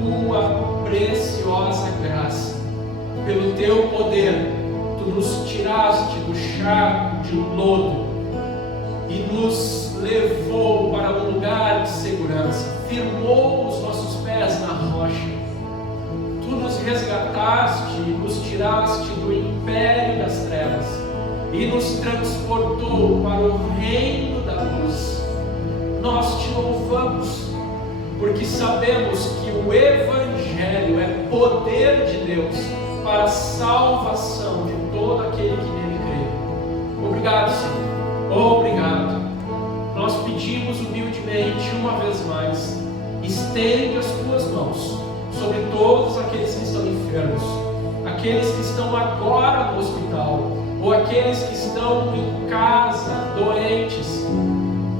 tua preciosa graça, pelo teu poder, tu nos tiraste do charco de lodo e nos levou para um lugar de segurança, firmou os nossos pés na rocha. Tu nos resgataste, nos tiraste do império das trevas e nos transportou para o reino da luz. Nós te louvamos, porque sabemos que o Evangelho é poder de Deus para a salvação de todo aquele que nele crê. Obrigado, Senhor. Obrigado. Nós pedimos humildemente uma vez mais, estende as tuas mãos sobre todos aqueles que estão enfermos, aqueles que estão agora no hospital, ou aqueles que estão em casa, doentes.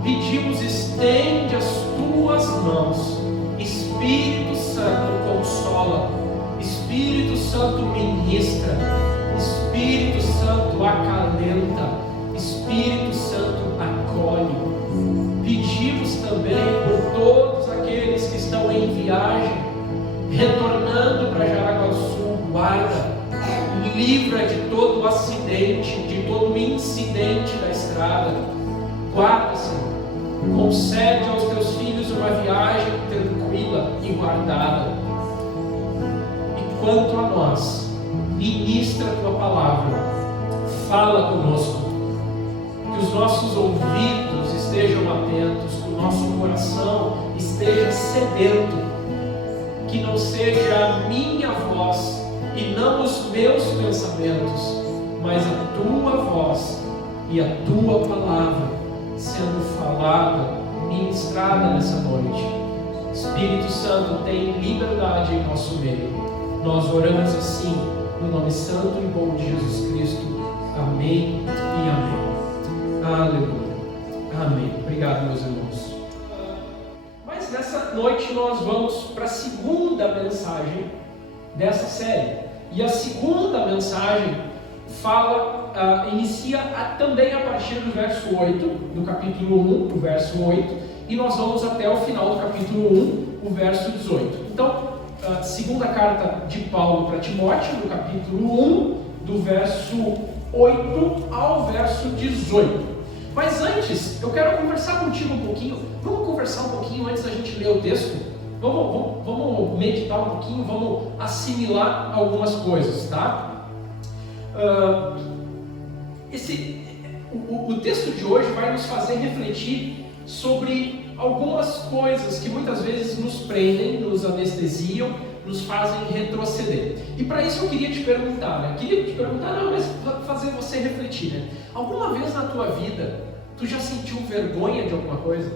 Pedimos, estende as tuas mãos. Espírito Santo, consola. Espírito Santo, ministra. Espírito Santo, acalenta. Espírito Santo, acolhe. Pedimos também por todos aqueles que estão em viagem, retornando para Jaraguá do Sul. Guarda, livra de todo acidente, de todo incidente da estrada. Guarda, Senhor. Concede aos teus filhos uma viagem tranquila e guardada. E quanto a nós, ministra a tua palavra, fala conosco, que os nossos ouvidos estejam atentos, que o nosso coração esteja sedento, que não seja a minha voz e não os meus pensamentos, mas a tua voz e a tua palavra sendo falada, ministrada nessa noite. Espírito Santo, tem liberdade em nosso meio. Nós oramos assim, no nome santo e bom de Jesus Cristo. Amém e amém. Aleluia. Amém. Obrigado, meus irmãos. Mas nessa noite nós vamos para a segunda mensagem dessa série. E a segunda mensagem inicia também a partir do verso 8, do capítulo 1, o verso 8, e nós vamos até o final do capítulo 1, o verso 18. Então, segunda carta de Paulo para Timóteo, no capítulo 1, do verso 8 ao verso 18. Mas antes, eu quero conversar contigo um pouquinho. Vamos conversar um pouquinho antes da gente ler o texto? Vamos meditar um pouquinho, vamos assimilar algumas coisas, tá? O texto de hoje vai nos fazer refletir sobre algumas coisas que muitas vezes nos prendem, nos anestesiam, nos fazem retroceder. E para isso eu queria te perguntar, mas fazer você refletir, né? Alguma vez na tua vida, tu já sentiu vergonha de alguma coisa?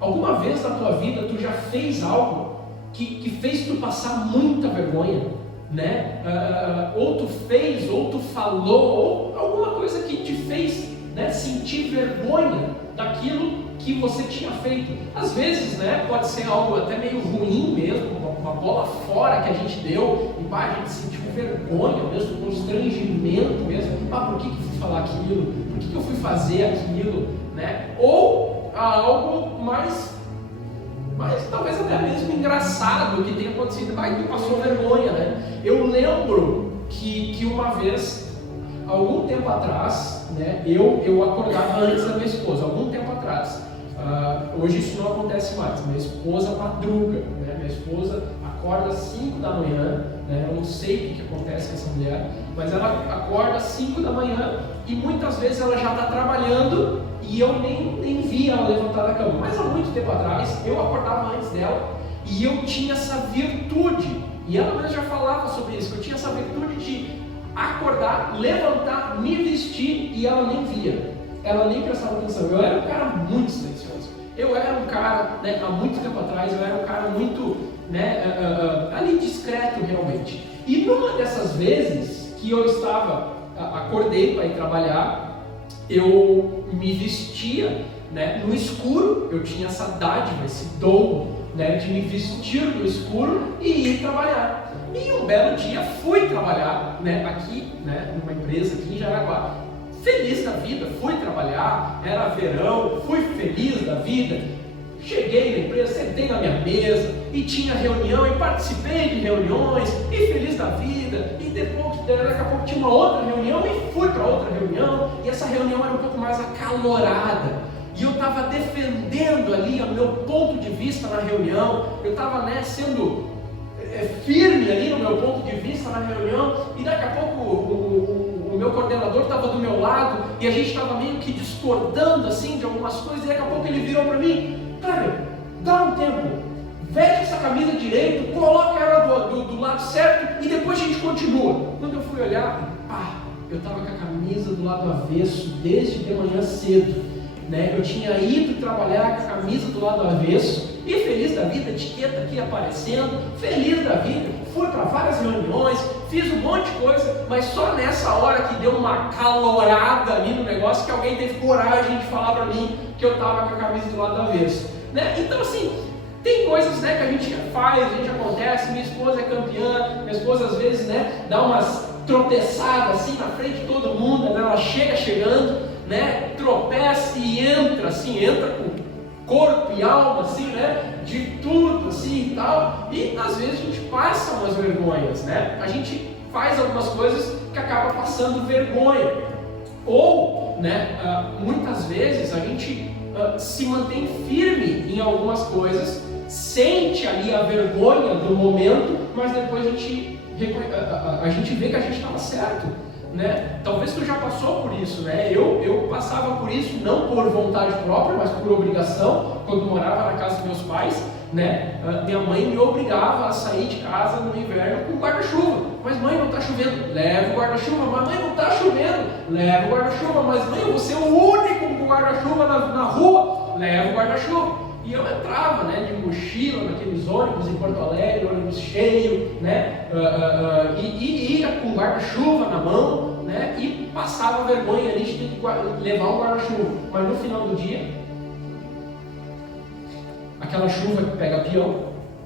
Alguma vez na tua vida, tu já fez algo que fez tu passar muita vergonha? Né? Ou tu fez, ou tu falou, ou alguma coisa que te fez, né, sentir vergonha daquilo que você tinha feito. Às vezes, né, pode ser algo até meio ruim mesmo, uma bola fora que a gente deu, e a gente sentiu vergonha mesmo, constrangimento mesmo. Por que eu fui falar aquilo? Por que eu fui fazer aquilo? Né? Ou algo mais talvez até mesmo engraçado que tenha acontecido, que passou vergonha, né? Eu lembro que uma vez, algum tempo atrás, né, eu acordava antes da minha esposa, algum tempo atrás. Hoje isso não acontece mais, minha esposa madruga, né? Minha esposa acorda às 5 da manhã, né? Eu não sei o que acontece com essa mulher, mas ela acorda às 5 da manhã e muitas vezes ela já está trabalhando e eu nem vi ela levantar da cama. Mas há muito tempo atrás, eu acordava antes dela e eu tinha essa virtude, e ela mesma já falava sobre isso, que eu tinha essa virtude de acordar, levantar, me vestir e ela nem via, ela nem prestava atenção. Eu era um cara muito silencioso, eu era um cara, né, há muito tempo atrás, eu era um cara muito, né, ali discreto realmente. E numa dessas vezes que eu acordei para ir trabalhar, eu me vestia, né, no escuro. Eu tinha essa dádiva, esse dom, né, de me vestir no escuro e ir trabalhar. E um belo dia fui trabalhar, né, aqui, né, numa empresa aqui em Jaraguá. Feliz da vida, fui trabalhar, era verão, fui feliz da vida. cheguei na empresa, sentei na minha mesa e tinha reunião, e participei de reuniões, e feliz da vida, e depois, daqui a pouco tinha uma outra reunião, e fui para outra reunião, e essa reunião era um pouco mais acalorada, e eu estava defendendo ali o meu ponto de vista na reunião, eu estava sendo firme ali no meu ponto de vista na reunião, e daqui a pouco o meu coordenador estava do meu lado, e a gente estava meio que discordando assim de algumas coisas, e daqui a pouco ele virou para mim: Kleber, dá um tempo, veste essa camisa direito, coloca ela do lado certo, e depois a gente continua. Quando eu fui olhar, eu estava com a camisa do lado avesso desde de manhã cedo, né? Eu tinha ido trabalhar com a camisa do lado avesso, e feliz da vida, etiqueta aqui aparecendo, feliz da vida, fui para várias reuniões, fiz um monte de coisa, mas só nessa hora que deu uma calorada ali no negócio, que alguém teve coragem de falar para mim que eu estava com a camisa do lado avesso, né? Então assim, tem coisas, né, que a gente faz, a gente acontece. Minha esposa é campeã, minha esposa às vezes, né, dá umas tropeçadas assim na frente de todo mundo, né? Ela chegando, né, tropeça e entra assim, entra com corpo e alma, assim, né, de tudo, assim, e tal, e às vezes a gente passa umas vergonhas, né, a gente faz algumas coisas que acaba passando vergonha, ou, né, muitas vezes a gente se mantém firme em algumas coisas, sente ali a vergonha do momento, mas depois a gente vê que a gente estava certo, né? Talvez tu já passou por isso, né? Eu passava por isso não por vontade própria, mas por obrigação. Quando morava na casa dos meus pais, né? Minha mãe me obrigava a sair de casa no inverno com guarda-chuva. Mas mãe, não está chovendo, leva o guarda-chuva. Mas mãe, não está chovendo, leva o guarda-chuva. Mas mãe, eu vou ser o único com guarda-chuva na rua, leva o guarda-chuva. E eu entrava, né, de mochila naqueles ônibus em Porto Alegre, ônibus cheio, né, e ia com guarda-chuva na mão, né, e passava vergonha ali de ter que levar um guarda-chuva. Mas no final do dia, aquela chuva que pega peão,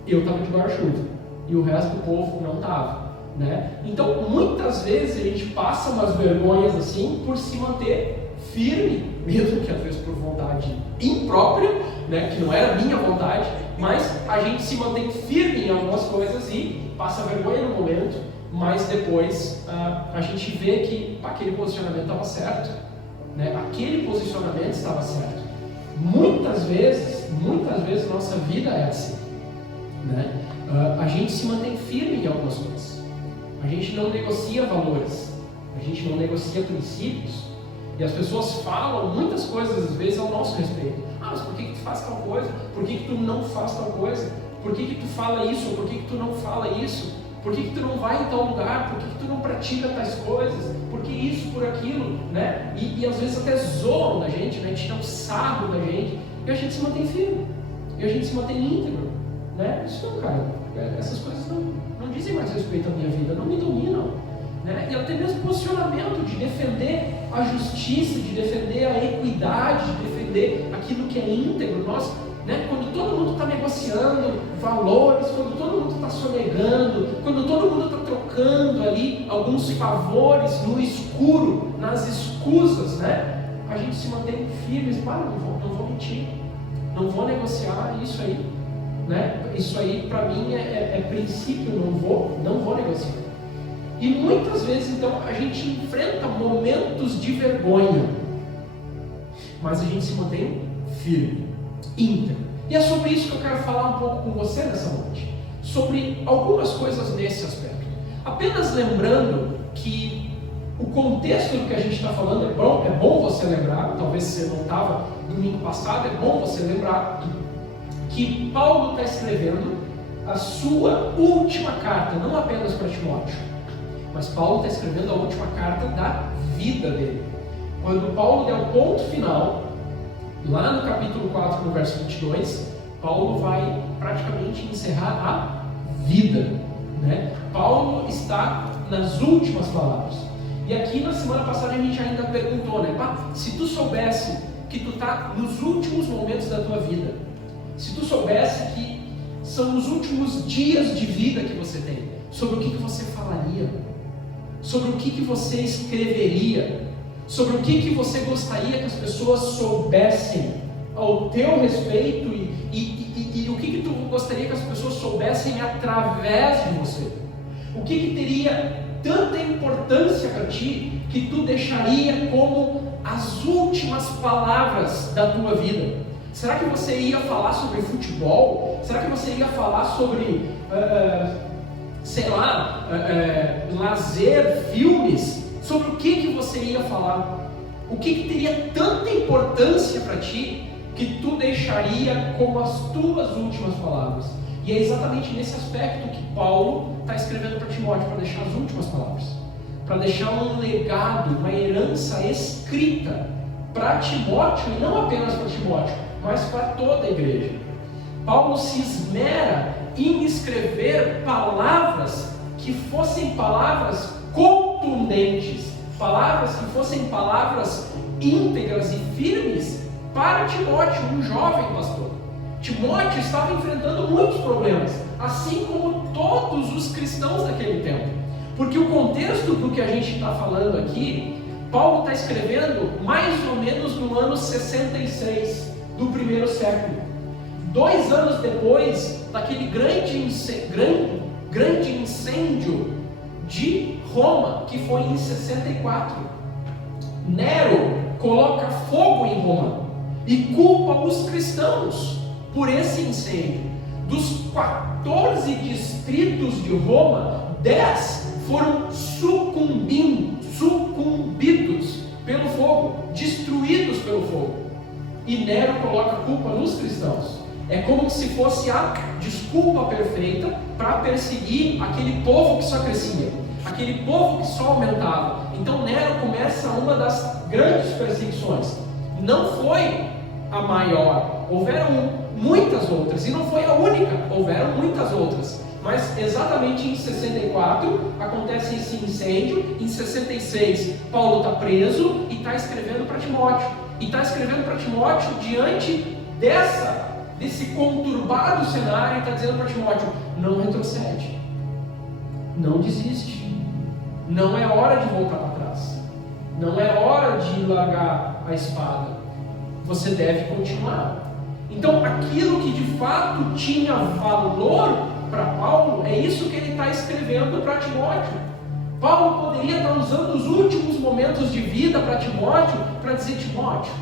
eu estava de guarda-chuva e o resto do povo não estava, né? Então muitas vezes a gente passa umas vergonhas assim por se manter firme, mesmo que às vezes por vontade imprópria, né, que não era minha vontade, mas a gente se mantém firme em algumas coisas e passa vergonha no momento, mas depois a gente vê que aquele posicionamento estava certo, né? Aquele posicionamento estava certo. Muitas vezes nossa vida é assim, né? A gente se mantém firme em algumas coisas, a gente não negocia valores, a gente não negocia princípios. E as pessoas falam muitas coisas às vezes ao nosso respeito. Mas por que tu faz tal coisa? Por que tu não faz tal coisa? Por que tu fala isso? Ou por que tu não fala isso? Por que tu não vai em tal lugar? Por que tu não pratica tais coisas? Por que isso, por aquilo? Né? E às vezes até zoam da gente, né? Tiram sarro da gente. E a gente se mantém firme. E a gente se mantém íntegro. Né? Isso não, cara. Essas coisas não dizem mais respeito à minha vida. Não me dominam. Né? E até mesmo posicionamento de defender a justiça, de defender a equidade, de defender aquilo que é íntegro. Nós, né, quando todo mundo está negociando valores, quando todo mundo está sonegando, quando todo mundo está trocando ali alguns favores no escuro, nas escusas, né, a gente se mantém firmes. Não vou mentir, não vou negociar isso aí, né? Isso aí para mim é princípio, não vou negociar. E muitas vezes, então, a gente enfrenta momentos de vergonha, mas a gente se mantém firme, íntegro. E é sobre isso que eu quero falar um pouco com você nessa noite, sobre algumas coisas nesse aspecto. Apenas lembrando que o contexto do que a gente está falando é bom você lembrar, talvez você não estava domingo passado, é bom você lembrar que Paulo está escrevendo a sua última carta, não apenas para Timóteo, mas Paulo está escrevendo a última carta da vida dele. Quando Paulo der o ponto final, lá no capítulo 4, no verso 22, Paulo vai praticamente encerrar a vida, né? Paulo está nas últimas palavras. E aqui na semana passada a gente ainda perguntou, né? Se tu soubesse que tu está nos últimos momentos da tua vida, se tu soubesse que são os últimos dias de vida que você tem, sobre o que você falaria? Sobre o que você escreveria, sobre o que você gostaria que as pessoas soubessem ao teu respeito E o que tu gostaria que as pessoas soubessem através de você? O que teria tanta importância para ti que tu deixaria como as últimas palavras da tua vida? Será que você ia falar sobre futebol? Será que você ia falar sobre, lazer, filmes? Sobre o que você ia falar? O que teria tanta importância para ti que tu deixaria como as tuas últimas palavras? E é exatamente nesse aspecto que Paulo está escrevendo para Timóteo, para deixar as últimas palavras, para deixar um legado, uma herança escrita para Timóteo, e não apenas para Timóteo, mas para toda a igreja. Paulo se esmera em escrever palavras que fossem palavras contundentes, palavras que fossem palavras íntegras e firmes para Timóteo, um jovem pastor. Timóteo estava enfrentando muitos problemas, assim como todos os cristãos daquele tempo. Porque o contexto do que a gente está falando aqui, Paulo está escrevendo mais ou menos no ano 66 do primeiro século. 2 anos depois daquele grande incêndio de Roma, que foi em 64. Nero coloca fogo em Roma e culpa os cristãos por esse incêndio. Dos 14 distritos de Roma, 10 foram sucumbidos pelo fogo, destruídos pelo fogo. E Nero coloca a culpa nos cristãos. É como se fosse a desculpa perfeita para perseguir aquele povo que só crescia, aquele povo que só aumentava. Então Nero começa uma das grandes perseguições. Não foi a maior, houveram muitas outras, e não foi a única, houveram muitas outras. Mas exatamente em 64 acontece esse incêndio. Em 66 Paulo está preso e está escrevendo para Timóteo. E está escrevendo para Timóteo diante desse conturbado cenário, e está dizendo para Timóteo: não retrocede, não desiste, não é hora de voltar para trás, não é hora de largar a espada, você deve continuar. Então aquilo que de fato tinha valor para Paulo, é isso que ele está escrevendo para Timóteo. Paulo poderia estar usando os últimos momentos de vida para Timóteo, para dizer: Timóteo,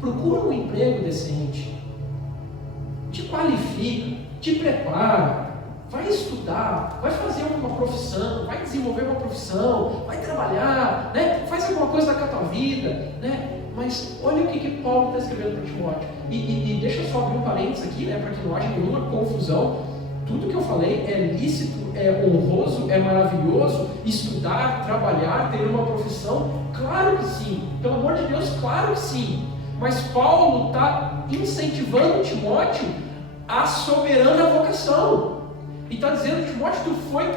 procura um emprego decente, te qualifica, te prepara, vai estudar, vai fazer uma profissão, vai desenvolver uma profissão, vai trabalhar, né? Faz alguma coisa com a tua vida, né? Mas olha o que Paulo está escrevendo para Timóteo. E deixa eu só abrir um parênteses aqui, né, para que não haja nenhuma confusão. Tudo que eu falei é lícito, é honroso, é maravilhoso. Estudar, trabalhar, ter uma profissão, claro que sim. Pelo amor de Deus, claro que sim. Mas Paulo está incentivando Timóteo à soberana vocação. E está dizendo: Timóteo, tu foi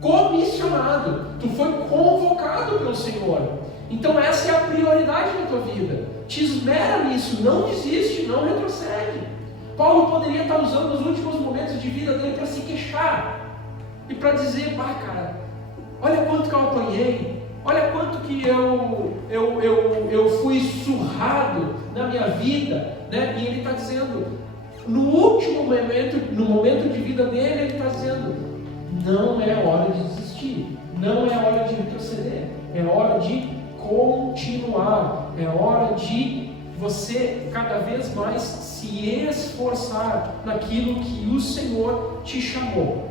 comissionado, tu foi convocado pelo Senhor. Então essa é a prioridade da tua vida. Te esmera nisso, não desiste, não retrocede. Paulo poderia estar usando os últimos momentos de vida dele para se queixar e para dizer: cara, olha quanto que eu apanhei, olha quanto que eu fui surrado na minha vida, né? E ele está dizendo, no último momento, no momento de vida dele, ele está dizendo: não é hora de desistir, não é hora de retroceder, é hora de continuar, é hora de você cada vez mais se esforçar naquilo que o Senhor te chamou.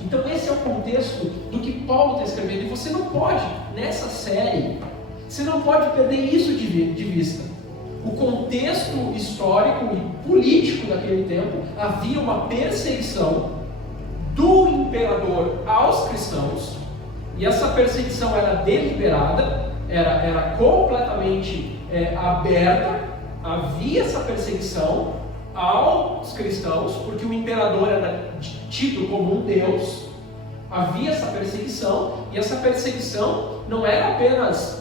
Então esse é o contexto do que Paulo está escrevendo, e você não pode, nessa série, você não pode perder isso de vista. O contexto histórico e político daquele tempo, havia uma perseguição do imperador aos cristãos, e essa perseguição era deliberada, era completamente aberta. Havia essa perseguição aos cristãos, porque o imperador era tido como um deus. Havia essa perseguição, e essa perseguição não era apenas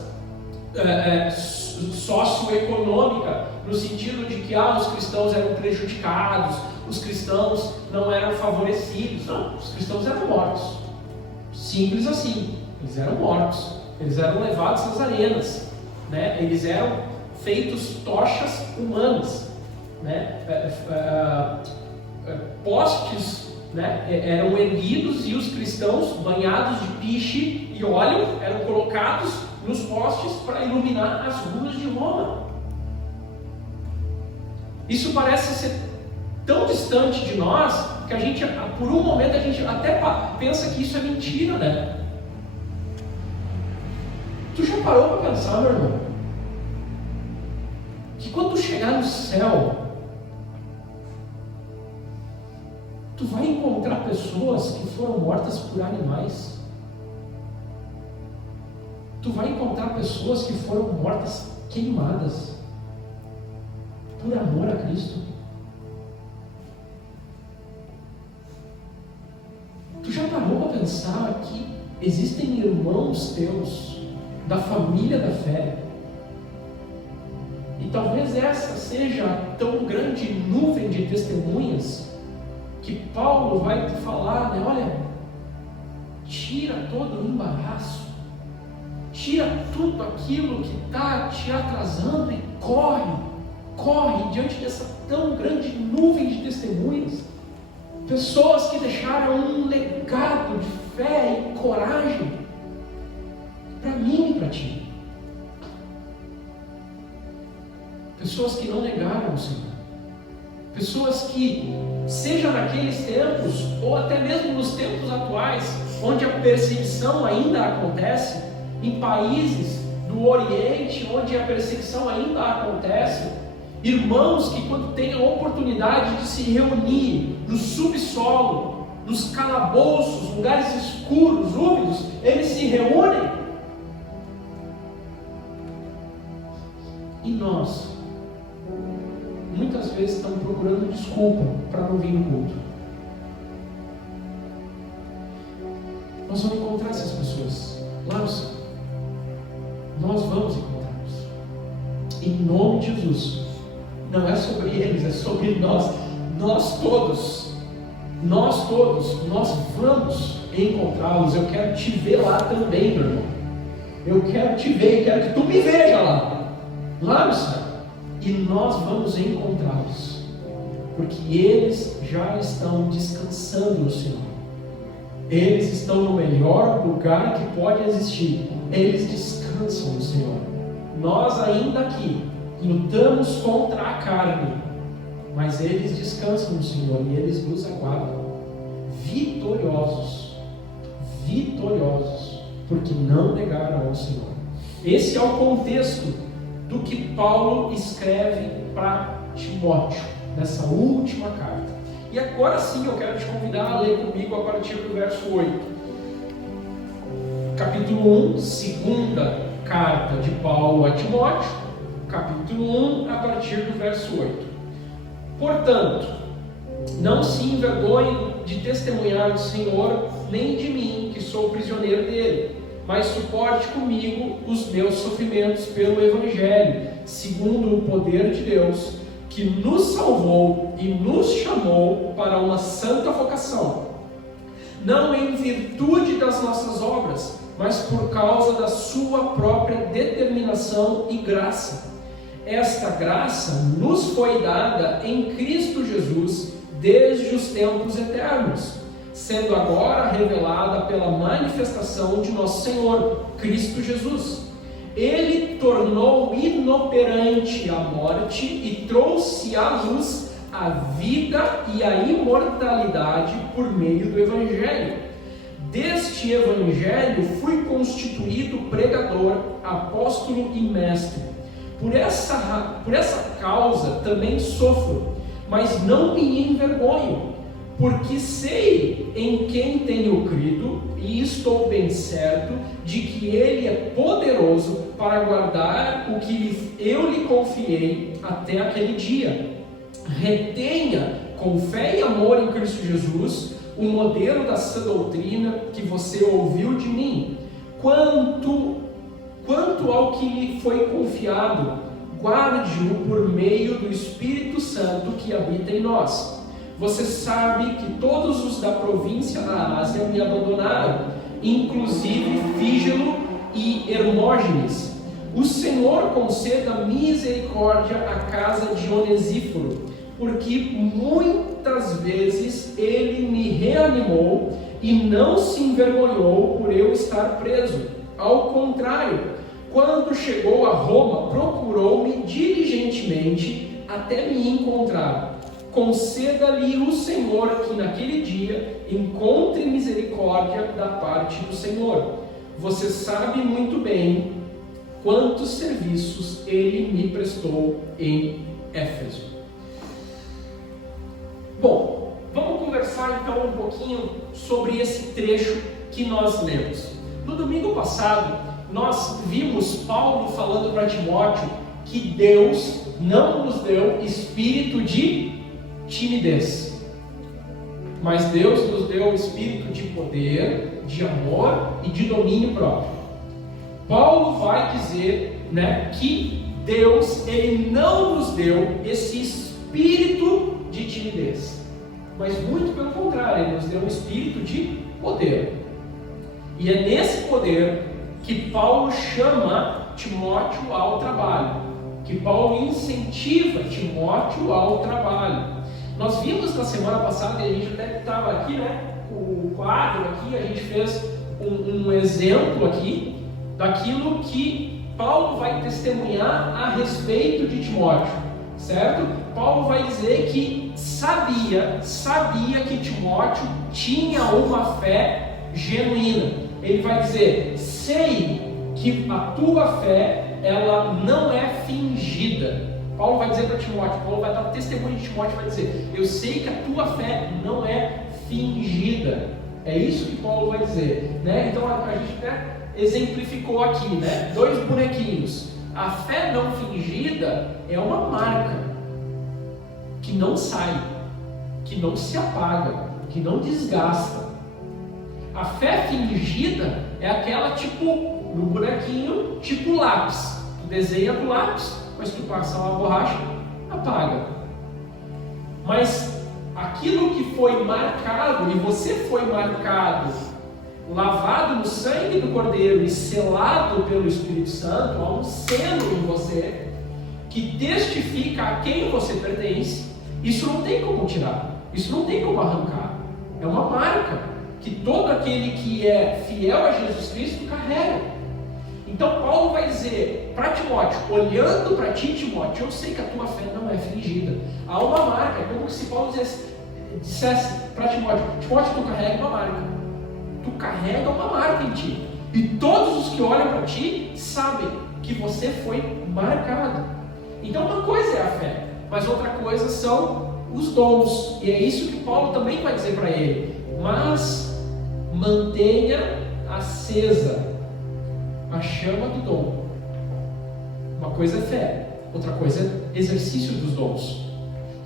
socioeconômica, no sentido de que os cristãos eram prejudicados, os cristãos não eram favorecidos. Não, os cristãos eram mortos. Simples assim, eles eram mortos, eles eram levados às arenas, né? Eles eram feitos tochas humanas, né? postes, né, eram erguidos e os cristãos, banhados de piche e óleo, eram colocados nos postes para iluminar as ruas de Roma. Isso parece ser tão distante de nós que a gente, por um momento, a gente até pensa que isso é mentira, né? Tu já parou para pensar, meu irmão, que quando tu chegar no céu, tu vai encontrar pessoas que foram mortas por animais. Tu vai encontrar pessoas que foram mortas queimadas por amor a Cristo. Tu já parou para pensar que existem irmãos teus da família da fé? E talvez essa seja a tão grande nuvem de testemunhas que Paulo vai te falar, né? Olha, tira todo o embaraço, tira tudo aquilo que está te atrasando e corre diante dessa tão grande nuvem de testemunhas. Pessoas que deixaram um legado de fé e coragem para mim e para ti. Pessoas que não negaram o Senhor. Pessoas que, seja naqueles tempos, ou até mesmo nos tempos atuais, onde a perseguição ainda acontece, em países do Oriente, onde a perseguição ainda acontece, irmãos que, quando têm a oportunidade de se reunir no subsolo, nos calabouços, lugares escuros, úmidos, eles se reúnem. E nós, muitas vezes, estamos procurando desculpa para não vir no culto. Nós vamos encontrar essas pessoas lá no céu. Nós vamos encontrá-los. Em nome de Jesus. Não é sobre eles, é sobre nós. Nós todos, nós vamos encontrá-los. Eu quero te ver lá também, meu irmão. Eu quero te ver, quero que tu me veja lá no céu. E nós vamos encontrá-los, porque eles já estão descansando no Senhor. Eles estão no melhor lugar que pode existir. Eles descansam no Senhor. Nós ainda aqui lutamos contra a carne, mas eles descansam no Senhor e eles nos aguardam vitoriosos, porque não negaram ao Senhor. Esse é o contexto do que Paulo escreve para Timóteo, nessa última carta. E agora sim eu quero te convidar a ler comigo a partir do verso 8. Capítulo 1, segunda carta de Paulo a Timóteo, capítulo 1, a partir do verso 8. Portanto, não se envergonhe de testemunhar do Senhor, nem de mim, que sou prisioneiro dele, mas suporte comigo os meus sofrimentos pelo Evangelho, segundo o poder de Deus, que nos salvou e nos chamou para uma santa vocação, não em virtude das nossas obras, mas por causa da sua própria determinação e graça. Esta graça nos foi dada em Cristo Jesus desde os tempos eternos, sendo agora revelada pela manifestação de nosso Senhor, Cristo Jesus. Ele tornou inoperante a morte e trouxe à luz a vida e a imortalidade por meio do Evangelho. Deste Evangelho fui constituído pregador, apóstolo e mestre. Por essa causa também sofro, mas não me envergonho, porque sei em quem tenho crido e estou bem certo de que Ele é poderoso para guardar o que eu lhe confiei até aquele dia. Retenha com fé e amor em Cristo Jesus o modelo da sã doutrina que você ouviu de mim. Quanto ao que lhe foi confiado, guarde-o por meio do Espírito Santo que habita em nós. Você sabe que todos os da província da Ásia me abandonaram, inclusive Fígelo e Hermógenes. O Senhor conceda misericórdia à casa de Onesíforo, porque muitas vezes ele me reanimou e não se envergonhou por eu estar preso. Ao contrário, quando chegou a Roma, procurou-me diligentemente até me encontrar. Conceda-lhe o Senhor que naquele dia encontre misericórdia da parte do Senhor. Você sabe muito bem quantos serviços ele me prestou em Éfeso. Bom, vamos conversar então um pouquinho sobre esse trecho que nós lemos. No domingo passado, nós vimos Paulo falando para Timóteo que Deus não nos deu espírito de timidez, mas Deus nos deu espírito de poder, de amor e de domínio próprio. Paulo vai dizer, que Deus ele não nos deu esse espírito de timidez, mas muito pelo contrário, ele nos deu um espírito de poder. E é nesse poder que Paulo chama Timóteo ao trabalho, que Paulo incentiva Timóteo ao trabalho. Nós vimos na semana passada, e a gente até estava aqui, o quadro aqui, a gente fez um exemplo aqui daquilo que Paulo vai testemunhar a respeito de Timóteo, certo? Paulo vai dizer que sabia que Timóteo tinha uma fé genuína. Ele vai dizer: sei que a tua fé, ela não é fingida. Paulo vai dizer para Timóteo, Paulo vai dar testemunho de Timóteo, vai dizer: eu sei que a tua fé não é fingida. É isso que Paulo vai dizer, Então a gente até exemplificou aqui, 2 bonequinhos. A fé não fingida é uma marca que não sai, que não se apaga, que não desgasta. A fé fingida é aquela no bonequinho, tipo lápis. Tu desenha com lápis, mas tu passa uma borracha, apaga. Mas aquilo que foi marcado, e você foi marcado, lavado no sangue do Cordeiro e selado pelo Espírito Santo, há um selo em você que testifica a quem você pertence. Isso não tem como tirar, isso não tem como arrancar. É uma marca que todo aquele que é fiel a Jesus Cristo carrega. Então Paulo vai dizer para Timóteo, olhando para ti, Timóteo, eu sei que a tua fé não é fingida. Há uma marca, é como se Paulo dissesse para Timóteo: Timóteo, tu carrega uma marca. Tu carrega uma marca em ti. E todos os que olham para ti sabem que você foi marcado. Então uma coisa é a fé, mas outra coisa são os dons. E é isso que Paulo também vai dizer para ele. Mas mantenha acesa a chama do dom. Uma coisa é fé, outra coisa é exercício dos dons.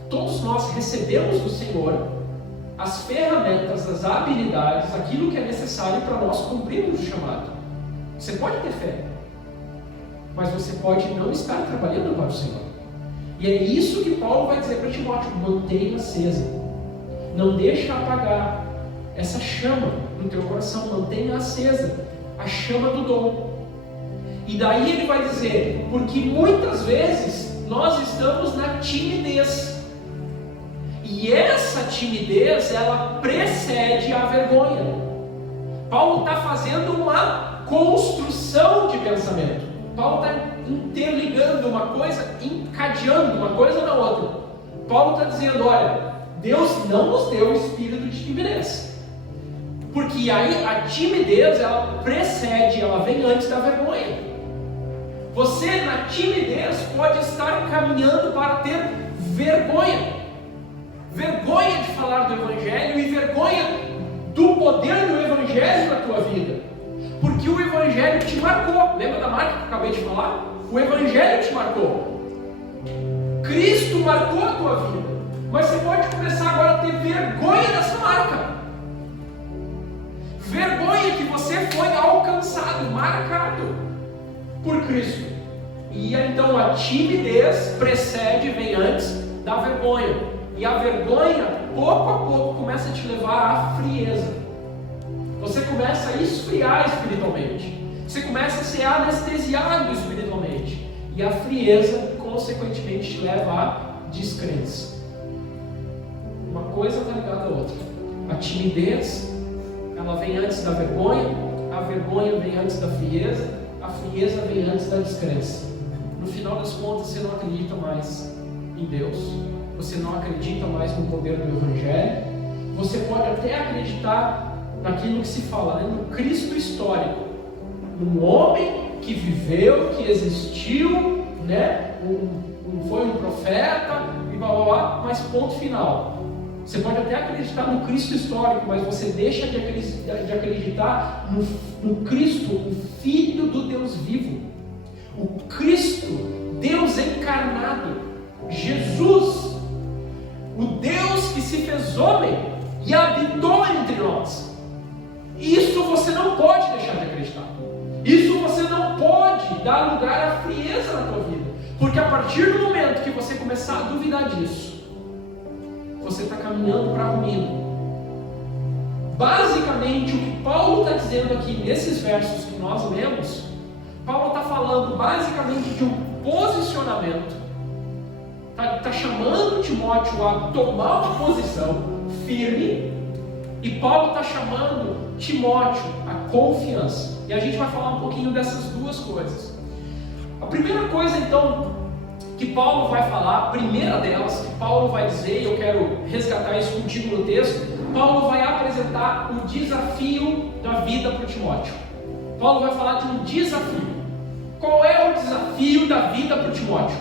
Todos nós recebemos do Senhor as ferramentas, as habilidades, aquilo que é necessário para nós cumprirmos o chamado. Você pode ter fé, mas você pode não estar trabalhando para o Senhor. E é isso que Paulo vai dizer para Timóteo: mantenha acesa, não deixa apagar essa chama no teu coração, mantenha acesa a chama do dom. E daí ele vai dizer: porque muitas vezes nós estamos na timidez. E essa timidez, ela precede a vergonha. Paulo está fazendo uma construção de pensamento. Paulo está interligando uma coisa, encadeando uma coisa na outra. Paulo está dizendo: olha, Deus não nos deu o espírito de timidez. Porque aí a timidez, ela precede, ela vem antes da vergonha. Você na timidez pode estar caminhando para ter vergonha. Vergonha de falar do Evangelho e vergonha do poder do Evangelho na tua vida. Porque o Evangelho te marcou. Lembra da marca que eu acabei de falar? O Evangelho te marcou. Cristo marcou a tua vida. Mas você pode começar agora a ter vergonha dessa marca. Vergonha que você foi alcançado, marcado por Cristo. E então a timidez precede, vem antes da vergonha. E a vergonha, pouco a pouco, começa a te levar à frieza. Você começa a esfriar espiritualmente. Você começa a ser anestesiado espiritualmente. E a frieza, consequentemente, te leva à descrença. coisa está ligada à outra. A timidez, ela vem antes da vergonha, a vergonha vem antes da frieza, a frieza vem antes da descrença. No final das contas, você não acredita mais em Deus, você não acredita mais no poder do Evangelho, você pode até acreditar naquilo que se fala, né? No Cristo histórico, num homem que viveu, que existiu, né? Foi um profeta, e blá blá blá, mas ponto final. Você pode até acreditar no Cristo histórico, mas você deixa de acreditar no Cristo, o Filho do Deus vivo, o Cristo, Deus encarnado, Jesus, o Deus que se fez homem e habitou entre nós. Isso você não pode deixar de acreditar. Isso você não pode dar lugar à frieza na tua vida, porque a partir do momento que você começar a duvidar disso, você está caminhando para a ruína. Basicamente, o que Paulo está dizendo aqui nesses versos que nós lemos, Paulo está falando basicamente de um posicionamento, está chamando Timóteo a tomar uma posição firme, e Paulo está chamando Timóteo a confiança. E a gente vai falar um pouquinho dessas duas coisas. A primeira coisa, então, que Paulo vai falar, a primeira delas, que Paulo vai dizer, e eu quero resgatar isso contigo no texto, Paulo vai apresentar o desafio da vida para o Timóteo. Paulo vai falar de um desafio. Qual é o desafio da vida para o Timóteo?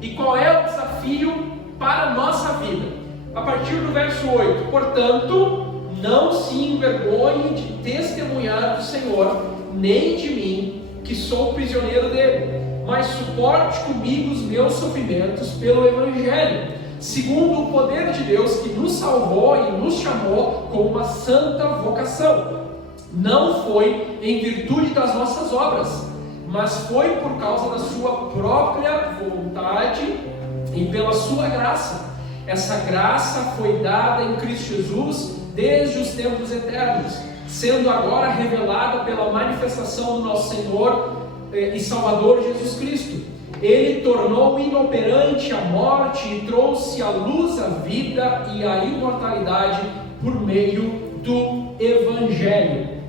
E qual é o desafio para a nossa vida? A partir do verso 8, portanto, não se envergonhe de testemunhar do Senhor, nem de mim, que sou prisioneiro dele, mas suporte comigo os meus sofrimentos pelo Evangelho, segundo o poder de Deus que nos salvou e nos chamou com uma santa vocação. Não foi em virtude das nossas obras, mas foi por causa da sua própria vontade e pela sua graça. Essa graça foi dada em Cristo Jesus desde os tempos eternos, sendo agora revelada pela manifestação do nosso Senhor e Salvador Jesus Cristo. Ele tornou inoperante a morte e trouxe à luz a vida e a imortalidade por meio do Evangelho.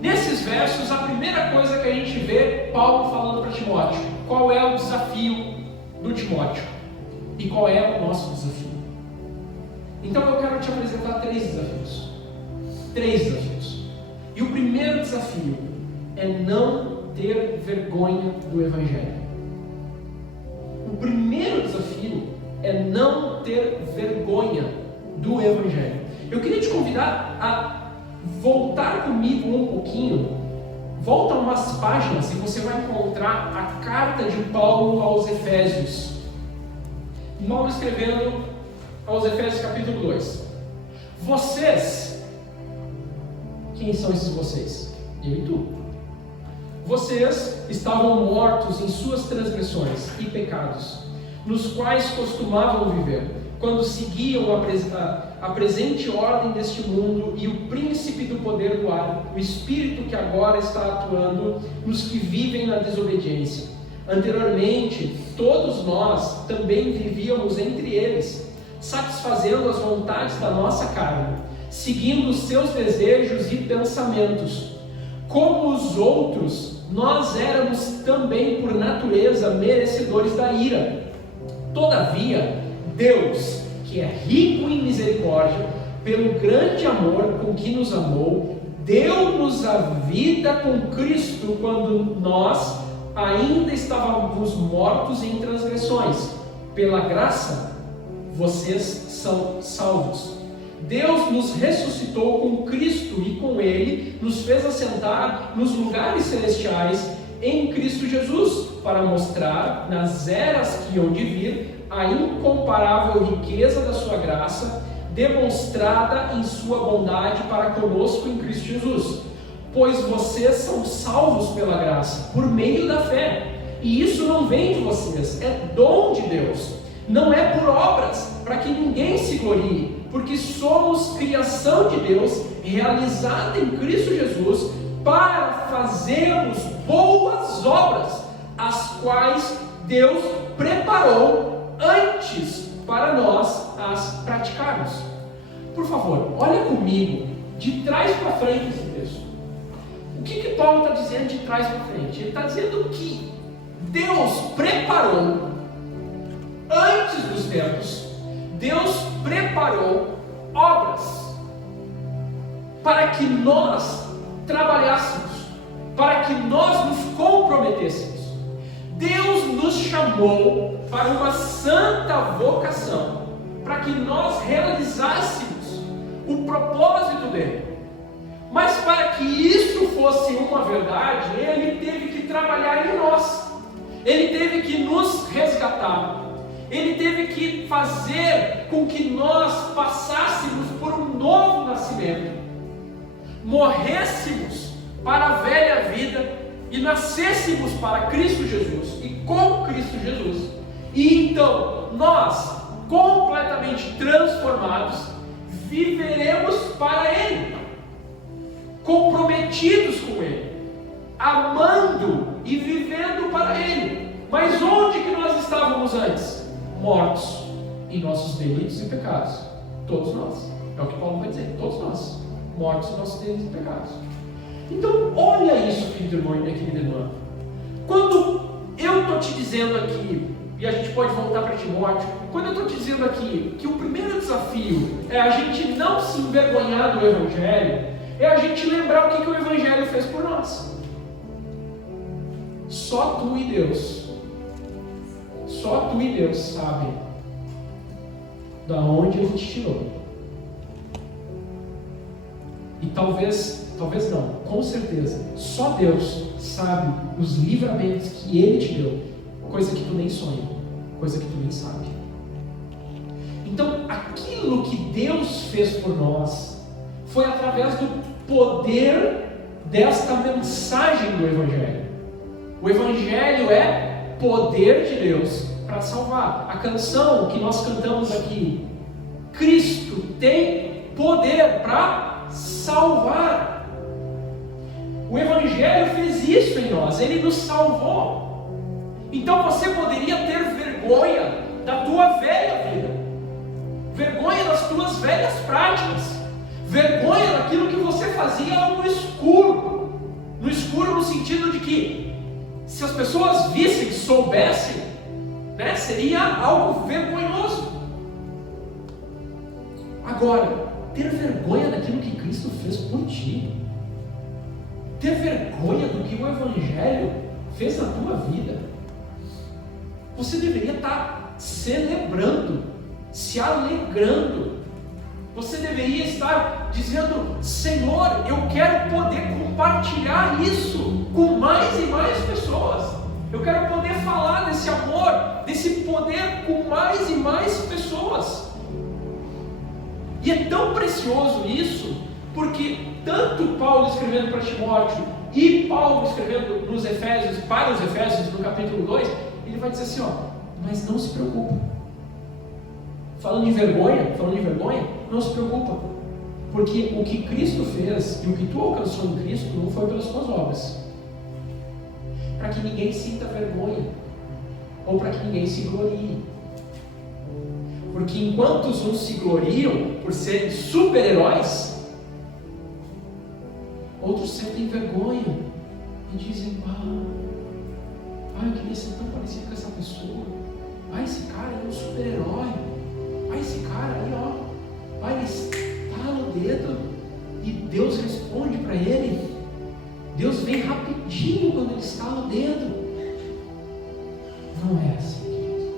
Nesses versos, a primeira coisa que a gente vê Paulo falando para Timóteo: qual é o desafio do Timóteo e qual é o nosso desafio. Então eu quero te apresentar três desafios. E o primeiro desafio é não ter vergonha do Evangelho. O primeiro desafio é não ter vergonha do Evangelho. Eu queria te convidar a voltar comigo um pouquinho. Volta umas páginas e você vai encontrar a carta de Paulo aos Efésios. Paulo escrevendo aos Efésios capítulo 2. Vocês, quem são esses vocês? Eu e tu. Vocês estavam mortos em suas transgressões e pecados, nos quais costumavam viver, quando seguiam a presente ordem deste mundo e o príncipe do poder do ar, o espírito que agora está atuando nos que vivem na desobediência. Anteriormente, todos nós também vivíamos entre eles, satisfazendo as vontades da nossa carne, seguindo os seus desejos e pensamentos. Como os outros, nós éramos também por natureza merecedores da ira. Todavia, Deus, que é rico em misericórdia, pelo grande amor com que nos amou, deu-nos a vida com Cristo quando nós ainda estávamos mortos em transgressões. Pela graça, vocês são salvos. Deus nos ressuscitou com Cristo e com Ele nos fez assentar nos lugares celestiais em Cristo Jesus, para mostrar nas eras que hão de vir a incomparável riqueza da sua graça, demonstrada em sua bondade para conosco em Cristo Jesus. Pois vocês são salvos pela graça, por meio da fé. E isso não vem de vocês, é dom de Deus. Não é por obras, para que ninguém se glorie, porque somos criação de Deus, realizada em Cristo Jesus, para fazermos boas obras, as quais Deus preparou antes para nós as praticarmos. Por favor, olha comigo de trás para frente esse texto. O que Paulo está dizendo de trás para frente? Ele está dizendo que Deus preparou, antes dos tempos, Deus preparou obras para que nós trabalhássemos, para que nós nos comprometêssemos. Deus nos chamou para uma santa vocação, para que nós realizássemos o propósito dele. Mas para que isso fosse uma verdade, ele teve que trabalhar em nós. Ele teve que nos resgatar. Ele teve que fazer com que nós passássemos por um novo nascimento. Morrêssemos para a velha vida e nascêssemos para Cristo Jesus e com Cristo Jesus. E então, nós, completamente transformados, viveremos para Ele, comprometidos com Ele, amando e vivendo para Ele. Mas onde que nós estávamos antes? Mortos em nossos delitos e pecados. Todos nós. É o que Paulo vai dizer, todos nós. Mortos em nossos delitos e pecados. Então, olha isso, filho de irmão e minha querida irmã. Quando eu estou te dizendo aqui, e a gente pode voltar para Timóteo, quando eu estou te dizendo aqui que o primeiro desafio é a gente não se envergonhar do Evangelho, é a gente lembrar o que o Evangelho fez por nós. Só tu e Deus, só tu e Deus sabem da onde Ele te tirou. E talvez não, com certeza, só Deus sabe os livramentos que Ele te deu, coisa que tu nem sonha, coisa que tu nem sabe. Então, aquilo que Deus fez por nós foi através do poder desta mensagem do Evangelho. O Evangelho é poder de Deus para salvar. A canção que nós cantamos aqui, Cristo tem poder para salvar. O Evangelho fez isso em nós, Ele nos salvou. Então você poderia ter vergonha da tua velha vida, vergonha das tuas velhas práticas, vergonha daquilo que você fazia no escuro no sentido de que se as pessoas vissem, soubessem, né, seria algo vergonhoso. Agora, ter vergonha daquilo que Cristo fez por ti, ter vergonha do que o Evangelho fez na tua vida, você deveria estar celebrando, se alegrando. Você deveria estar dizendo: Senhor, eu quero poder compartilhar isso com mais e mais pessoas. Eu quero poder falar desse amor, desse poder com mais e mais pessoas. E é tão precioso isso, porque tanto Paulo escrevendo para Timóteo e Paulo escrevendo nos Efésios, para os Efésios, no capítulo 2, ele vai dizer assim, mas não se preocupa. Falando de vergonha, não se preocupa. Porque o que Cristo fez e o que tu alcançou em Cristo não foi pelas tuas obras. Para que ninguém sinta vergonha, ou para que ninguém se glorie. Porque enquanto uns se gloriam por serem super-heróis, outros sentem vergonha e dizem: eu queria ser tão parecido com essa pessoa. Esse cara é um super-herói. Esse cara aí, ele estala o dedo e Deus responde para ele. Deus vem rapidinho quando ele estala o dedo. Não é assim, querido.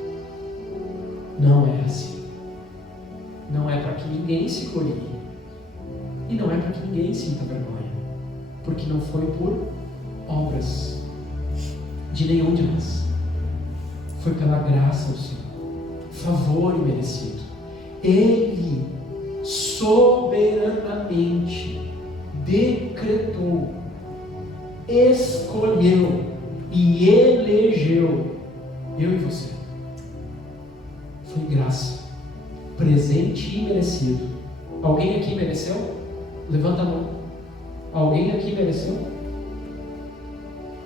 Não é assim. Não é para que ninguém se glorie. E não é para que ninguém sinta vergonha. Porque não foi por obras de nenhum de nós. Foi pela graça do Senhor. Favor imerecido. Ele soberanamente decretou, escolheu e elegeu eu e você. Foi graça, presente e merecido. Alguém aqui mereceu? Levanta a mão. Alguém aqui mereceu?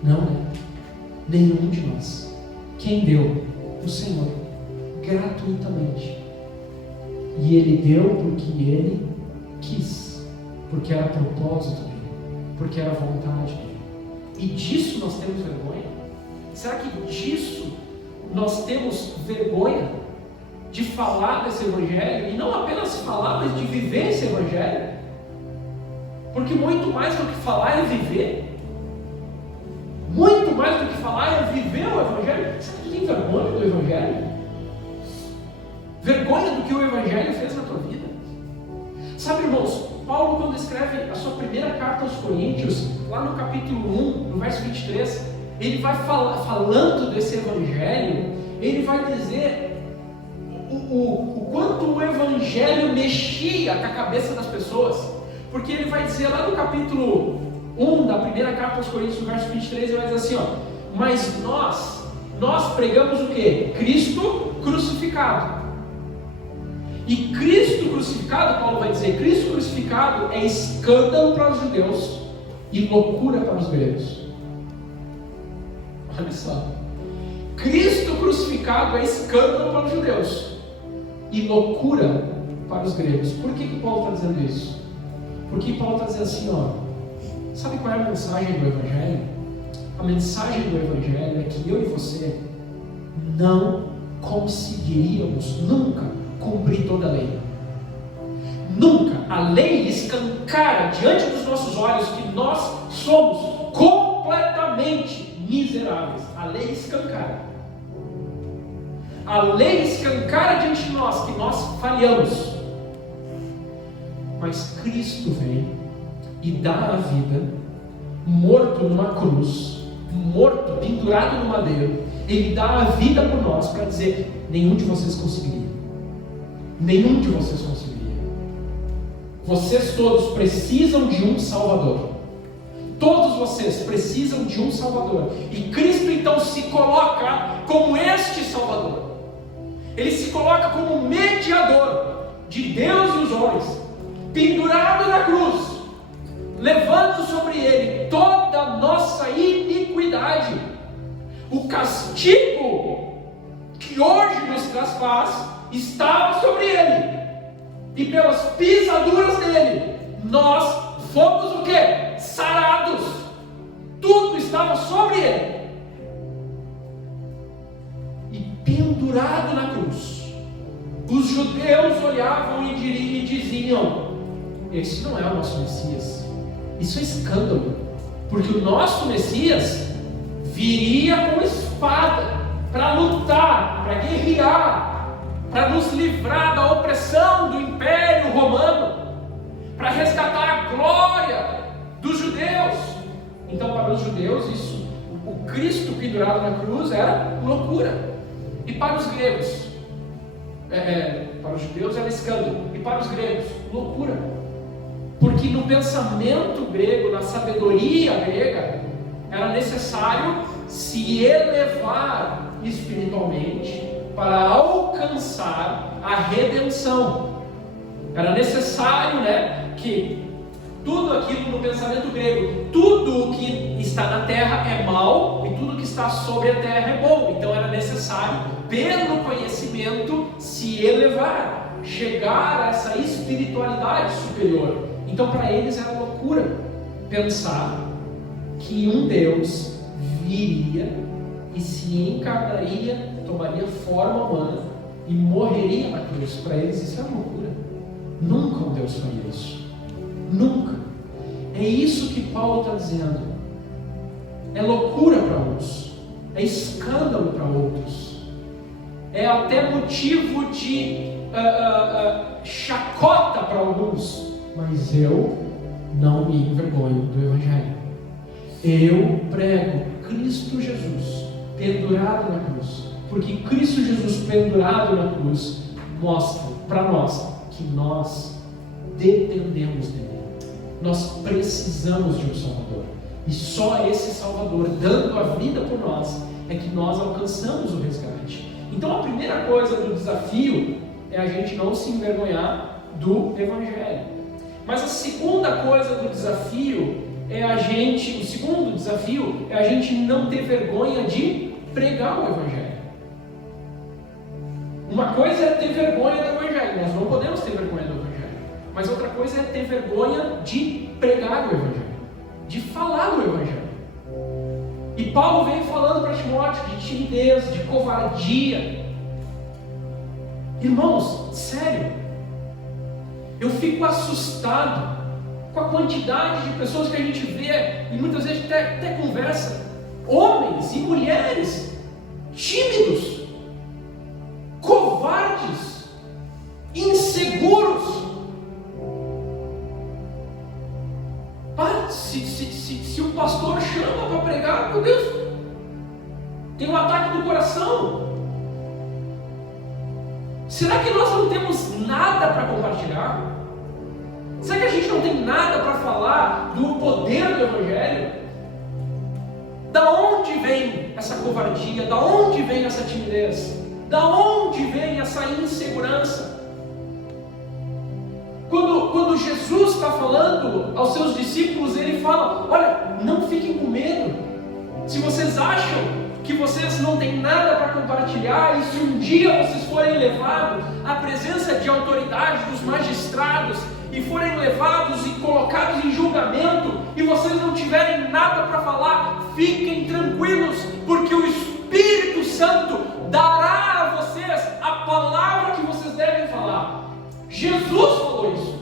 Não, né? Nenhum de nós. Quem deu? O Senhor, gratuitamente. E Ele deu porque Ele quis, porque era propósito dele, porque era vontade dele. E disso nós temos vergonha? Será que disso nós temos vergonha? De falar desse Evangelho, e não apenas falar, mas de viver esse Evangelho? Porque muito mais do que falar é viver. Muito mais do que falar é viver o Evangelho. Será que tu tem vergonha do Evangelho? Vergonha do que o Evangelho fez na tua vida? Sabe, irmãos, Paulo, quando escreve a sua primeira carta aos Coríntios, lá no capítulo 1, no verso 23, ele vai falando desse Evangelho, ele vai dizer o quanto o Evangelho mexia com a cabeça das pessoas. Porque ele vai dizer lá no capítulo 1 da primeira carta aos Coríntios, no verso 23, ele vai dizer assim, ó: mas nós pregamos o quê? Cristo crucificado. E Cristo crucificado, Paulo vai dizer, Cristo crucificado é escândalo para os judeus e loucura para os gregos. Olha só, Cristo crucificado é escândalo para os judeus e loucura para os gregos. Por que Paulo está dizendo isso? Porque Paulo está dizendo assim, ó, sabe qual é a mensagem do Evangelho? A mensagem do Evangelho é que eu e você não conseguiríamos nunca cumprir toda a lei. Nunca. A lei escancara diante dos nossos olhos que nós somos completamente miseráveis. A lei escancara. A lei escancara diante de nós que nós falhamos. Mas Cristo vem e dá a vida, morto numa cruz, morto, pendurado no madeiro. Ele dá a vida por nós para dizer: nenhum de vocês conseguiria. Nenhum de vocês conseguiria. Vocês todos precisam de um Salvador. Todos vocês precisam de um Salvador. E Cristo então se coloca como este Salvador. Ele se coloca como mediador de Deus e os homens, pendurado na cruz, levando sobre ele toda a nossa iniquidade. O castigo que hoje nos traz paz estava sobre ele, e pelas pisaduras dele nós fomos o quê? Sarados. Tudo estava sobre ele. E pendurado na cruz, os judeus olhavam e diziam: esse não é o nosso Messias. Isso é escândalo, porque o nosso Messias viria com espada para lutar, para guerrear, para nos livrar da opressão do Império Romano, para resgatar a glória dos judeus. Então, para os judeus, isso, o Cristo pendurado na cruz era loucura. E para os gregos, para os judeus era escândalo. E para os gregos, loucura. Porque no pensamento grego, na sabedoria grega, era necessário se elevar espiritualmente para alcançar a redenção. Era necessário, que tudo aquilo no pensamento grego, tudo o que está na terra é mal e tudo que está sobre a terra é bom. Então era necessário, pelo conhecimento, se elevar, chegar a essa espiritualidade superior. Então para eles era loucura pensar que um Deus viria e se encarnaria, tomaria forma humana e morreria na cruz. Para eles isso é loucura. Nunca um Deus faria isso. Nunca. É isso que Paulo está dizendo. É loucura para uns, é escândalo para outros, é até motivo de chacota para alguns. Mas eu não me envergonho do Evangelho. Eu prego Cristo Jesus pendurado na cruz, porque Cristo Jesus pendurado na cruz mostra para nós que nós dependemos dele. Nós precisamos de um Salvador, e só esse Salvador, dando a vida por nós, é que nós alcançamos o resgate. Então a primeira coisa do desafio é a gente não se envergonhar do Evangelho. Mas a segunda coisa do desafio o segundo desafio é a gente não ter vergonha de pregar o Evangelho. Uma coisa é ter vergonha do Evangelho, nós não podemos ter vergonha do Evangelho. Mas outra coisa é ter vergonha de pregar o Evangelho, de falar do Evangelho. E Paulo vem falando para Timóteo de timidez, de covardia. Irmãos, sério, eu fico assustado com a quantidade de pessoas que a gente vê, e muitas vezes até conversa, homens e mulheres tímidos, covardes, inseguros. Se o pastor chama para pregar, meu Deus, tem um ataque do coração. Será que nós não temos nada para compartilhar? Será que a gente não tem nada para falar do poder do Evangelho? Da onde vem essa covardia? Da onde vem essa timidez? Da onde vem essa insegurança? Quando Jesus está falando aos seus discípulos, ele fala: olha, não fiquem com medo. Se vocês acham que vocês não têm nada para compartilhar, e se um dia vocês forem levados à presença de autoridade dos magistrados, e forem levados e colocados em julgamento, e vocês não tiverem nada para falar, fiquem tranquilos, porque o Espírito Santo dará a vocês a palavra que vocês devem falar. Jesus falou isso,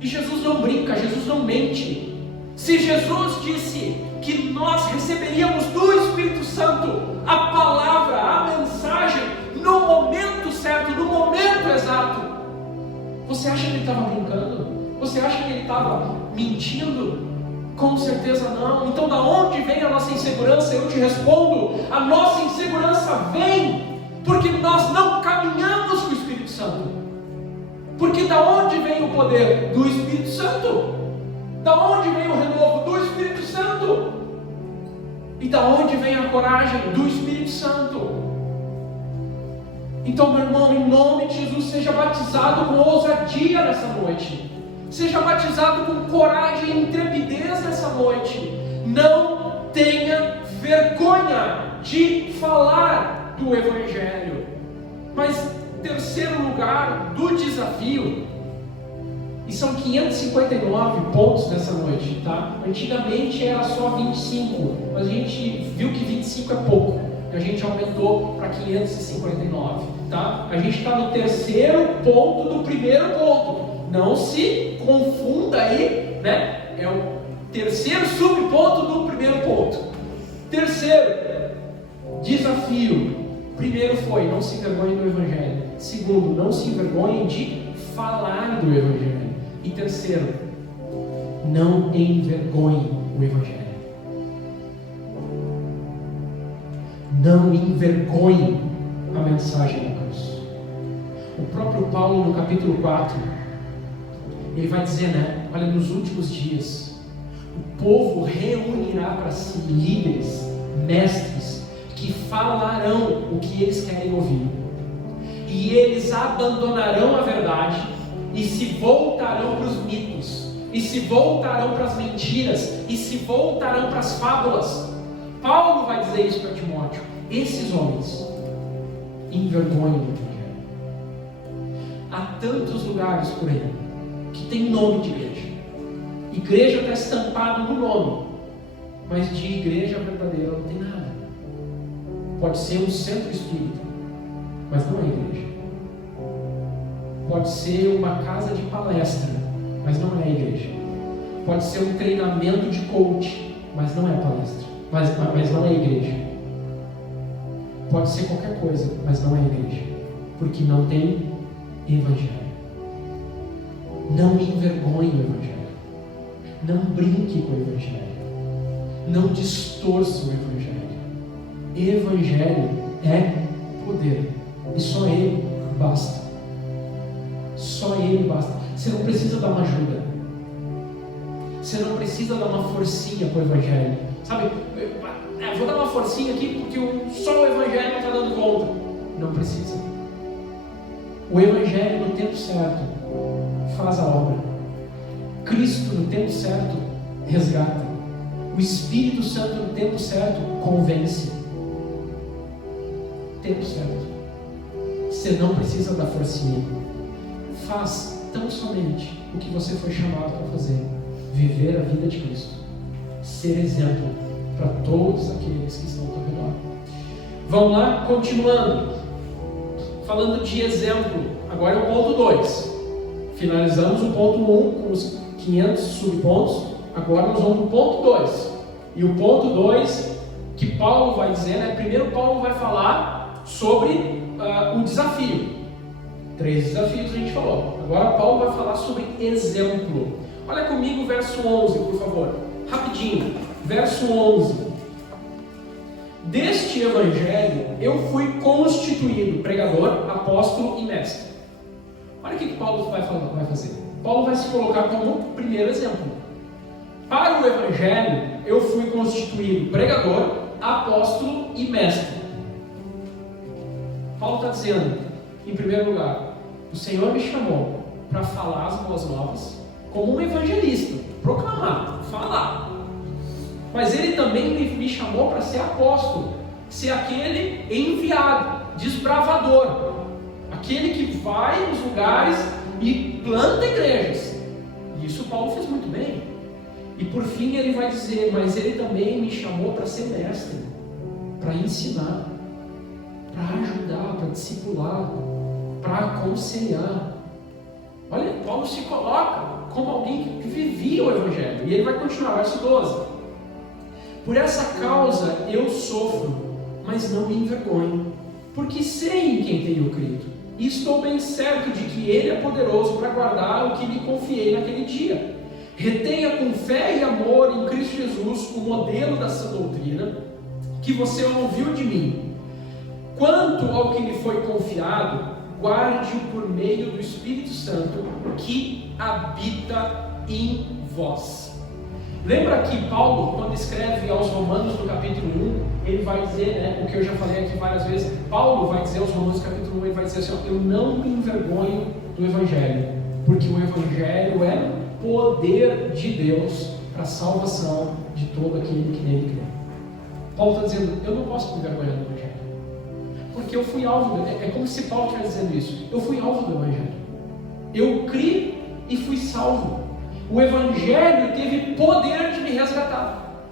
e Jesus não brinca, Jesus não mente. Se Jesus disse que nós receberíamos do Espírito Santo a palavra, a mensagem, no momento certo, no momento exato, você acha que ele estava brincando? Você acha que ele estava mentindo? Com certeza não. Então da onde vem a nossa insegurança? Eu te respondo: a nossa insegurança vem porque nós não caminhamos com o Espírito Santo. Porque da onde vem o poder? Do Espírito Santo. Da onde vem o renovo? Do Espírito Santo. E da onde vem a coragem? Do Espírito Santo. Então, meu irmão, em nome de Jesus, seja batizado com ousadia nessa noite. Seja batizado com coragem e intrepidez nessa noite. Não tenha vergonha de falar do Evangelho. Mas, terceiro lugar do desafio, e são 559 pontos nessa noite, tá? Antigamente era só 25, mas a gente viu que 25 é pouco, e a gente aumentou para 559, tá? A gente está no terceiro ponto do primeiro ponto. Não se confunda aí, né? É o terceiro subponto do primeiro ponto. Terceiro desafio. Primeiro foi: não se envergonhe do Evangelho. Segundo, não se envergonhe de falar do Evangelho. E terceiro, não envergonhe o Evangelho. Não envergonhe a mensagem da cruz. O próprio Paulo, no capítulo 4, ele vai dizer, né? Olha, nos últimos dias, o povo reunirá para si líderes, mestres, que falarão o que eles querem ouvir. E eles abandonarão a verdade e se voltarão para os mitos, e se voltarão para as mentiras, e se voltarão para as fábulas. Paulo vai dizer isso para Timóteo: esses homens envergonham o Evangelho. Há tantos lugares por aí que tem nome de igreja. Igreja está estampado no nome, mas de igreja verdadeira não tem nada. Pode ser um centro espírita, mas não é igreja. Pode ser uma casa de palestra, mas não é igreja. Pode ser um treinamento de coach, mas não é palestra, mas não é igreja. Pode ser qualquer coisa, mas não é igreja, porque não tem Evangelho. Não envergonhe o Evangelho. Não brinque com o Evangelho. Não distorça o Evangelho. Evangelho é poder, e só Ele basta. Só Ele basta. Você não precisa dar uma ajuda. Você não precisa dar uma forcinha para o Evangelho. Sabe, vou dar uma forcinha aqui porque só o Evangelho não está dando conta. Não precisa. O Evangelho no tempo certo faz a obra. Cristo no tempo certo resgata. O Espírito Santo no tempo certo convence. Tempo certo. Você não precisa da forcinha. Faz tão somente o que você foi chamado para fazer. Viver a vida de Cristo. Ser exemplo para todos aqueles que estão ao teu redor. Vamos lá, continuando. Falando de exemplo. Agora é o ponto 2. Finalizamos o ponto 1 com os 500 subpontos. Agora nós vamos para o ponto 2. E o ponto 2 que Paulo vai dizer, né? Primeiro Paulo vai falar sobre o desafio. 3 desafios a gente falou. Agora Paulo vai falar sobre exemplo. Olha comigo o verso 11, por favor. Rapidinho. Verso 11. Deste evangelho eu fui constituído pregador, apóstolo e mestre. Olha o que Paulo vai fazer. Paulo vai se colocar como primeiro exemplo. Para o evangelho eu fui constituído pregador, apóstolo e mestre. Paulo está dizendo, em primeiro lugar, o Senhor me chamou para falar as boas novas como um evangelista, proclamar, falar. Mas Ele também me chamou para ser apóstolo, ser aquele enviado, desbravador, aquele que vai nos lugares e planta igrejas. E isso Paulo fez muito bem. E por fim ele vai dizer, mas Ele também me chamou para ser mestre, para ensinar, para ajudar, para discipular, para aconselhar. Olha, Paulo se coloca como alguém que vivia o Evangelho. E ele vai continuar, verso 12. Por essa causa eu sofro, mas não me envergonho, porque sei em quem tenho crido. E estou bem certo de que Ele é poderoso para guardar o que lhe confiei naquele dia. Retenha com fé e amor em Cristo Jesus o modelo da sã doutrina que você ouviu de mim. Quanto ao que lhe foi confiado, guarde-o por meio do Espírito Santo que habita em vós. Lembra que Paulo, quando escreve aos Romanos no capítulo 1, ele vai dizer, né, o que eu já falei aqui várias vezes, Paulo vai dizer aos Romanos no capítulo 1, ele vai dizer assim, ó, eu não me envergonho do Evangelho, porque o Evangelho é poder de Deus para a salvação de todo aquele que nele crê. Paulo está dizendo, eu não posso me envergonhar do Evangelho, porque eu fui alvo, é como se Paulo estivesse dizendo isso, eu fui alvo do Evangelho, eu criei e fui salvo. O Evangelho teve poder de me resgatar.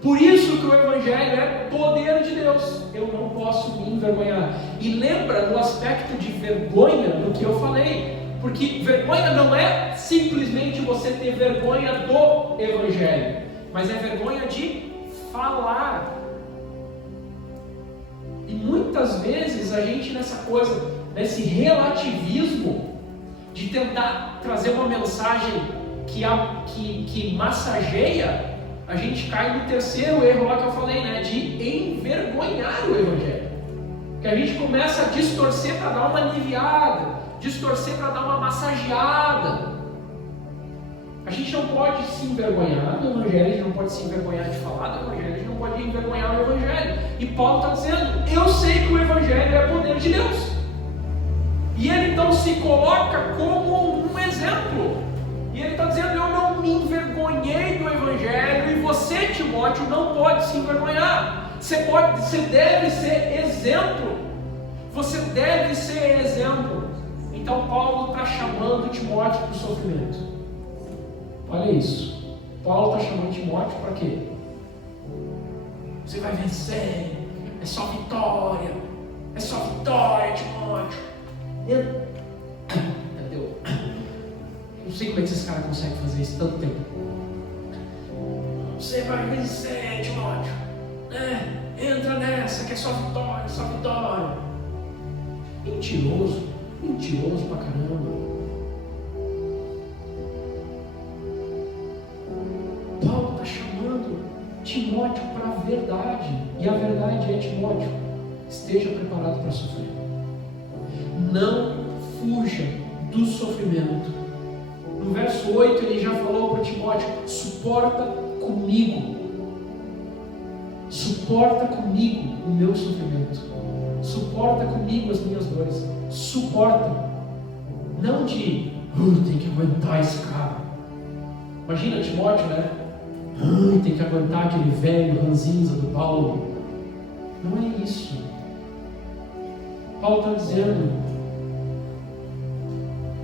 Por isso que o Evangelho é poder de Deus. Eu não posso me envergonhar. E lembra do aspecto de vergonha do que eu falei. Porque vergonha não é simplesmente você ter vergonha do Evangelho, mas é vergonha de falar. E muitas vezes a gente nessa coisa, nesse relativismo, de tentar trazer uma mensagem que massageia, a gente cai no terceiro erro lá que eu falei, né? De envergonhar o Evangelho. Que a gente começa a distorcer para dar uma aliviada, distorcer para dar uma massageada. A gente não pode se envergonhar do Evangelho, a gente não pode se envergonhar de falar do Evangelho, a gente não pode envergonhar o Evangelho. E Paulo está dizendo, eu sei que o Evangelho é poder de Deus. E ele então se coloca como um exemplo. E ele está dizendo, eu não me envergonhei do Evangelho, e você, Timóteo, não pode se envergonhar. Você deve ser exemplo. Você deve ser exemplo. Então Paulo está chamando Timóteo para o sofrimento. Olha isso. Paulo está chamando Timóteo para quê? Você vai vencer. É só vitória. É só vitória, Timóteo. Entendeu? Não sei como é que esses caras conseguem fazer isso tanto tempo. Você vai vencer, Timóteo. Entra nessa que é só vitória, só vitória. Mentiroso, mentiroso pra caramba. Paulo está chamando Timóteo para a verdade. E a verdade é, Timóteo, esteja preparado para sofrer. Não fuja do sofrimento. No verso 8 ele já falou para Timóteo, suporta comigo. Suporta comigo o meu sofrimento. Suporta comigo as minhas dores. Suporta. Não de, tem que aguentar esse cara. Imagina Timóteo, né? Tem que aguentar aquele velho ranzinza do Paulo. Não é isso. Paulo está dizendo: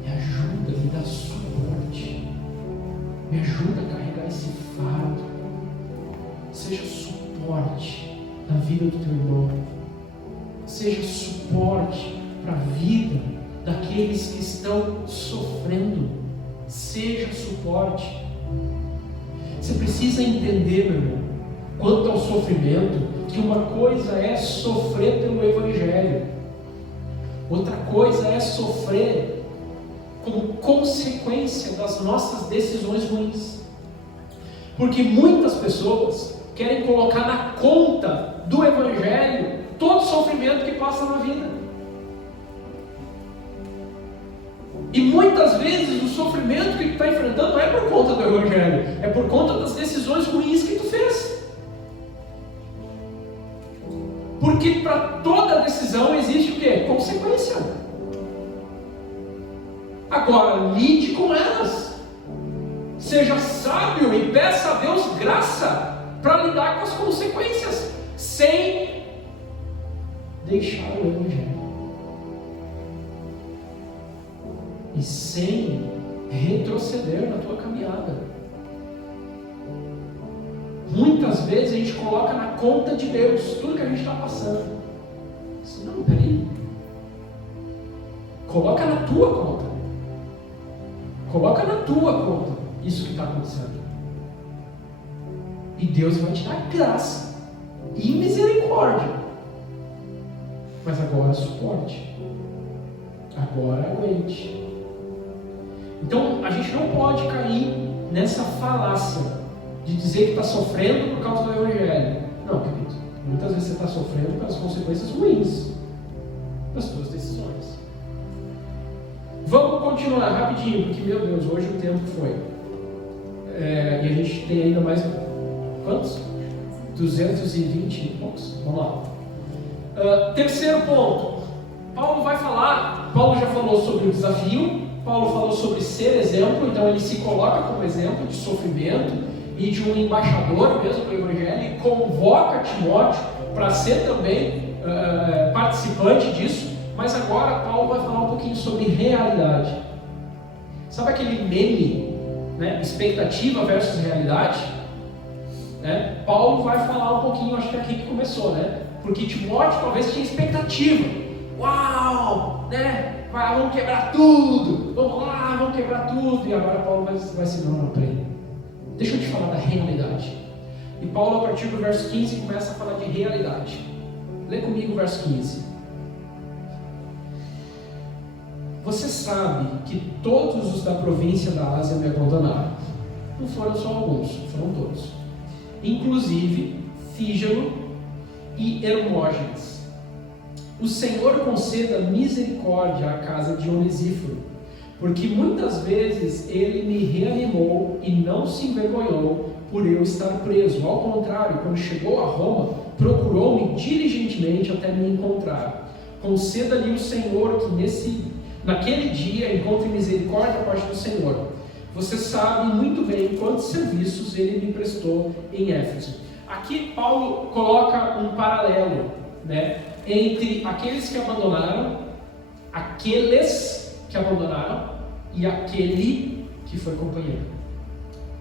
me ajuda, me dá suporte, me ajuda a carregar esse fardo, seja suporte na vida do teu irmão, seja suporte para a vida daqueles que estão sofrendo, seja suporte. Você precisa entender, meu irmão, quanto ao sofrimento, que uma coisa é sofrer pelo Evangelho, outra coisa é sofrer como consequência das nossas decisões ruins. Porque muitas pessoas querem colocar na conta do Evangelho todo o sofrimento que passa na vida. E muitas vezes o sofrimento que tu está enfrentando não é por conta do Evangelho, é por conta das decisões ruins que tu fez. Porque para toda decisão existe o quê? Consequência. Agora, lide com elas. Seja sábio e peça a Deus graça para lidar com as consequências, sem deixar o Evangelho. E sem retroceder na tua caminhada. Muitas vezes a gente coloca na conta de Deus tudo que a gente está passando. Não, peraí. Coloca na tua conta. Coloca na tua conta isso que está acontecendo. E Deus vai te dar graça e misericórdia. Mas agora suporte. Agora aguente. Então a gente não pode cair nessa falácia de dizer que está sofrendo por causa do Evangelho. Não, querido. Muitas vezes você está sofrendo pelas consequências ruins das suas decisões. Vamos continuar rapidinho, porque, meu Deus, hoje o tempo foi. E a gente tem ainda mais... Quantos? 220 e poucos? Vamos lá. Terceiro ponto. Paulo vai falar... Paulo já falou sobre o desafio. Paulo falou sobre ser exemplo. Então ele se coloca como exemplo de sofrimento e de um embaixador mesmo do Evangelho. E convoca Timóteo para ser também participante disso. Mas agora Paulo vai falar um pouquinho sobre realidade. Sabe aquele meme, né? Expectativa versus realidade? Né? Paulo vai falar um pouquinho, acho que é aqui que começou, né? Porque Timóteo talvez tinha expectativa. Uau! Né? Vamos quebrar tudo! Vamos lá, vamos quebrar tudo! E agora Paulo vai dizer, não, peraí. Deixa eu te falar da realidade. E Paulo, a partir do verso 15, começa a falar de realidade. Lê comigo o verso 15. Você sabe que todos os da província da Ásia me abandonaram. Não foram só alguns, foram todos. Inclusive Fígelo e Hermógenes. O Senhor conceda misericórdia à casa de Onesíforo, porque muitas vezes ele me reanimou e não se envergonhou por eu estar preso. Ao contrário, quando chegou a Roma, procurou-me diligentemente até me encontrar. Conceda-lhe o Senhor que naquele dia encontre misericórdia da parte do Senhor. Você sabe muito bem quantos serviços ele me prestou em Éfeso. Aqui Paulo coloca um paralelo, né, entre aqueles que abandonaram e aquele que foi companheiro.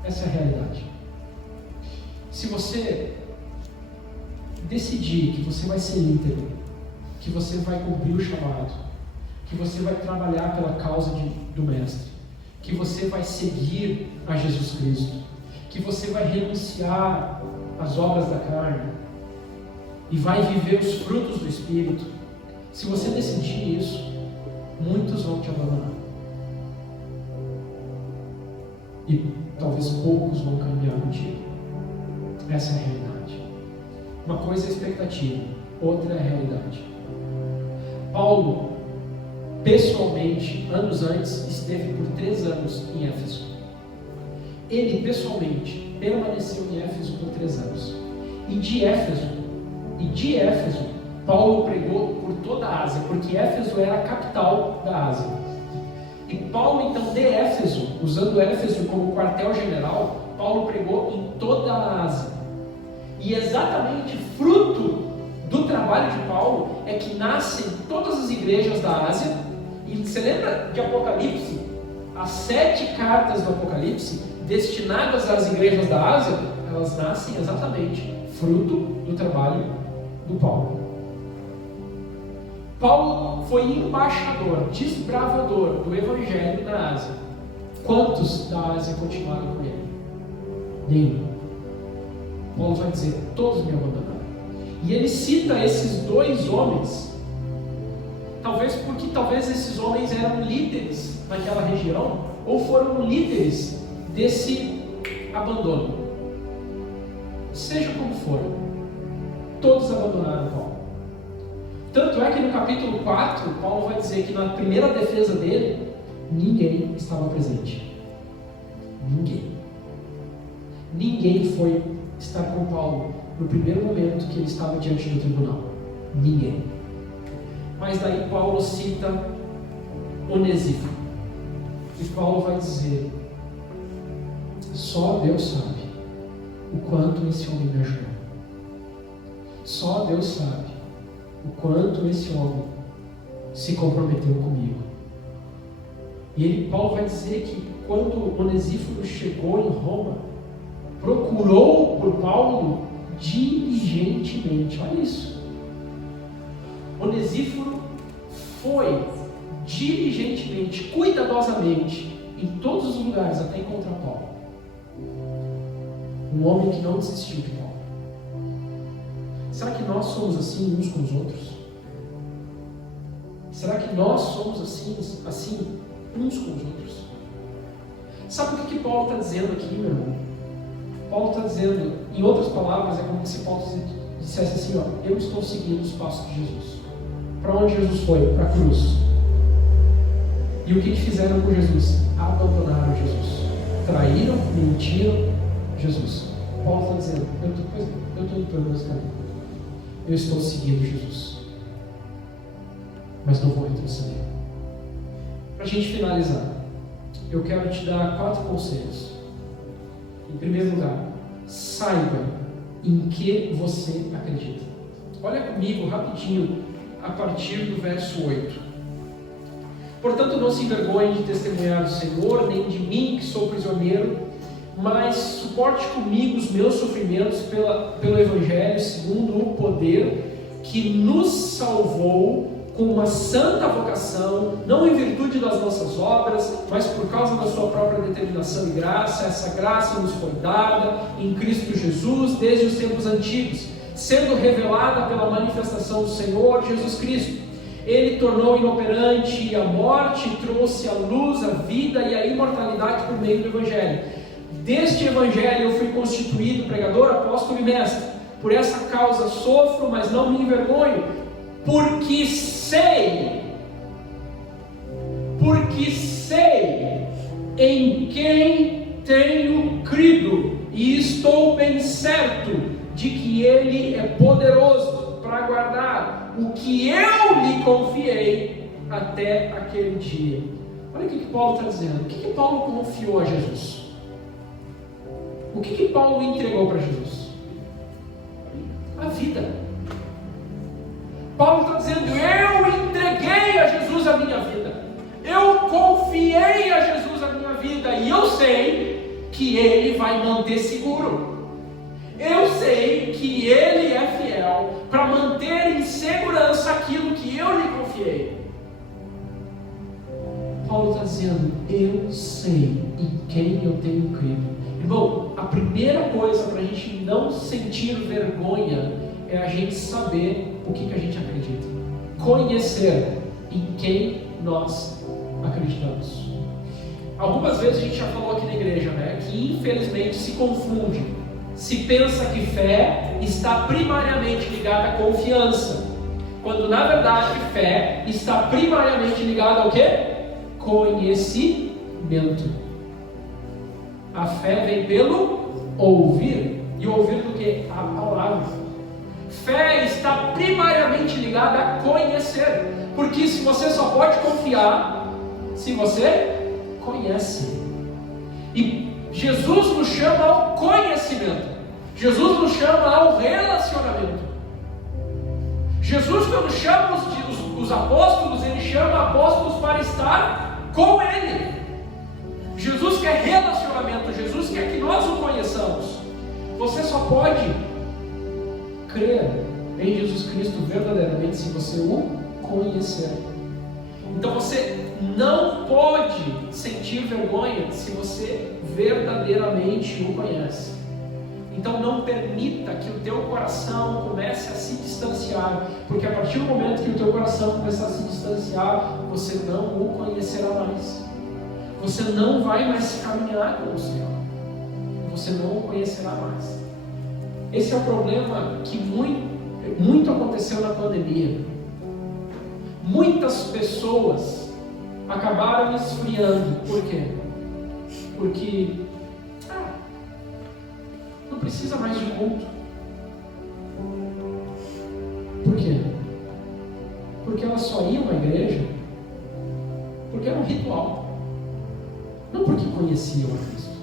Essa é a realidade. Se você decidir que você vai ser íntegro, que você vai cumprir o chamado, que você vai trabalhar pela causa do Mestre, que você vai seguir a Jesus Cristo, que você vai renunciar às obras da carne e vai viver os frutos do Espírito. Se você decidir isso, muitos vão te abandonar e talvez poucos vão caminhar contigo. Essa é a realidade. Uma coisa é a expectativa, outra é a realidade. Paulo, pessoalmente, anos antes, esteve por 3 anos em Éfeso. Ele, pessoalmente, permaneceu em Éfeso por 3 anos. E de Éfeso, Paulo pregou por toda a Ásia, porque Éfeso era a capital da Ásia. E Paulo, então, de Éfeso, usando Éfeso como quartel-general, Paulo pregou em toda a Ásia. E exatamente fruto do trabalho de Paulo é que nascem todas as igrejas da Ásia. E você lembra de Apocalipse? As 7 cartas do Apocalipse destinadas às igrejas da Ásia, elas nascem exatamente fruto do trabalho do Paulo. Paulo foi embaixador, desbravador do Evangelho na Ásia. Quantos da Ásia continuaram com ele? Nenhum. Paulo vai dizer: todos me abandonaram. E ele cita esses 2 homens, talvez esses homens eram líderes naquela região, ou foram líderes desse abandono. Seja como for, todos abandonaram Paulo. Tanto é que no capítulo 4, Paulo vai dizer que na primeira defesa dele, ninguém estava presente. Ninguém foi estar com Paulo no primeiro momento que ele estava diante do tribunal. Ninguém. Mas daí Paulo cita Onesíforo. E Paulo vai dizer: só Deus sabe o quanto esse homem me ajudou. Só Deus sabe o quanto esse homem se comprometeu comigo. E Paulo vai dizer que quando Onesíforo chegou em Roma, procurou por Paulo diligentemente. Olha isso. Onesíforo foi diligentemente, cuidadosamente, em todos os lugares até encontrar Paulo. Um homem que não desistiu de Paulo. Será que nós somos assim uns com os outros? Será que nós somos assim uns com os outros? Sabe o que Paulo está dizendo aqui, meu irmão? Paulo está dizendo, em outras palavras, é como se Paulo dissesse assim: ó, eu estou seguindo os passos de Jesus. Para onde Jesus foi? Para a cruz. E o que fizeram com Jesus? Abandonaram Jesus. Traíram, mentiram Jesus. Paulo está dizendo: eu estou indo pelo mesmo caminho. Eu estou seguindo Jesus. Mas não vou retroceder. Para a gente finalizar, eu quero te dar 4 conselhos. Em primeiro lugar, saiba em que você acredita. Olha comigo rapidinho a partir do verso 8. Portanto, não se envergonhe de testemunhar do Senhor, nem de mim, que sou prisioneiro, mas suporte comigo os meus sofrimentos pelo Evangelho, segundo o poder que nos salvou com uma santa vocação, não em virtude das nossas obras, mas por causa da sua própria determinação e graça. Essa graça nos foi dada em Cristo Jesus desde os tempos antigos, sendo revelada pela manifestação do Senhor Jesus Cristo. Ele tornou inoperante a morte e trouxe à luz a vida e a imortalidade por meio do Evangelho. Deste Evangelho eu fui constituído pregador, apóstolo e mestre. Por essa causa sofro, mas não me envergonho, porque sei em quem tenho crido, e estou bem certo de que Ele é poderoso para guardar o que eu lhe confiei até aquele dia. Olha o que Paulo está dizendo. O que Paulo confiou a Jesus? O que Paulo entregou para Jesus? A vida. Paulo está dizendo: eu entreguei a Jesus a minha vida, eu confiei a Jesus a minha vida, e eu sei que Ele vai manter seguro, eu sei que Ele é fiel para manter em segurança aquilo que eu lhe confiei. Paulo está dizendo: eu sei em quem eu tenho crido. Irmão, a primeira coisa para a gente não sentir vergonha é a gente saber o que a gente acredita, conhecer em quem nós acreditamos. Algumas vezes a gente já falou aqui na igreja, que infelizmente se confunde, se pensa que fé está primariamente ligada à confiança, quando na verdade fé está primariamente ligada ao quê? Conhecimento. A fé vem pelo ouvir, e ouvir do que? A palavra. Fé está primariamente ligada a conhecer, porque se você só pode confiar se você conhece. E Jesus nos chama ao conhecimento, Jesus nos chama ao relacionamento. Jesus, quando chama os apóstolos, ele chama apóstolos para estar com ele. Jesus quer relacionamento, Jesus quer que nós o conheçamos. Você só pode crer em Jesus Cristo verdadeiramente se você o conhecer. Então você não pode sentir vergonha se você verdadeiramente o conhece. Então não permita que o teu coração comece a se distanciar, porque a partir do momento que o teu coração começar a se distanciar, você não o conhecerá mais. Você não vai mais caminhar com o Senhor. Você não o conhecerá mais. Esse é o problema que muito aconteceu na pandemia. Muitas pessoas acabaram esfriando. Por quê? Porque não precisa mais de culto. Por quê? Porque elas só iam à igreja porque era um ritual. Não porque conheciam a Cristo.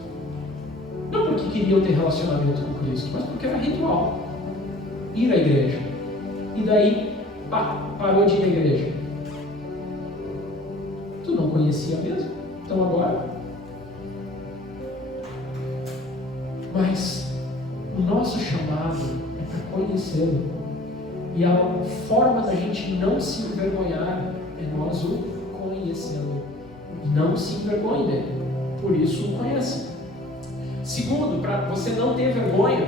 Não porque queriam ter relacionamento com Cristo, mas porque era ritual. Ir à igreja. E daí parou de ir à igreja. Tu não conhecia mesmo? Então agora. Mas o nosso chamado é para conhecê-lo. E a forma da gente não se envergonhar é nós o conhecê-lo. Não se envergonhe dele. Por isso o conheça. Segundo, para você não ter vergonha,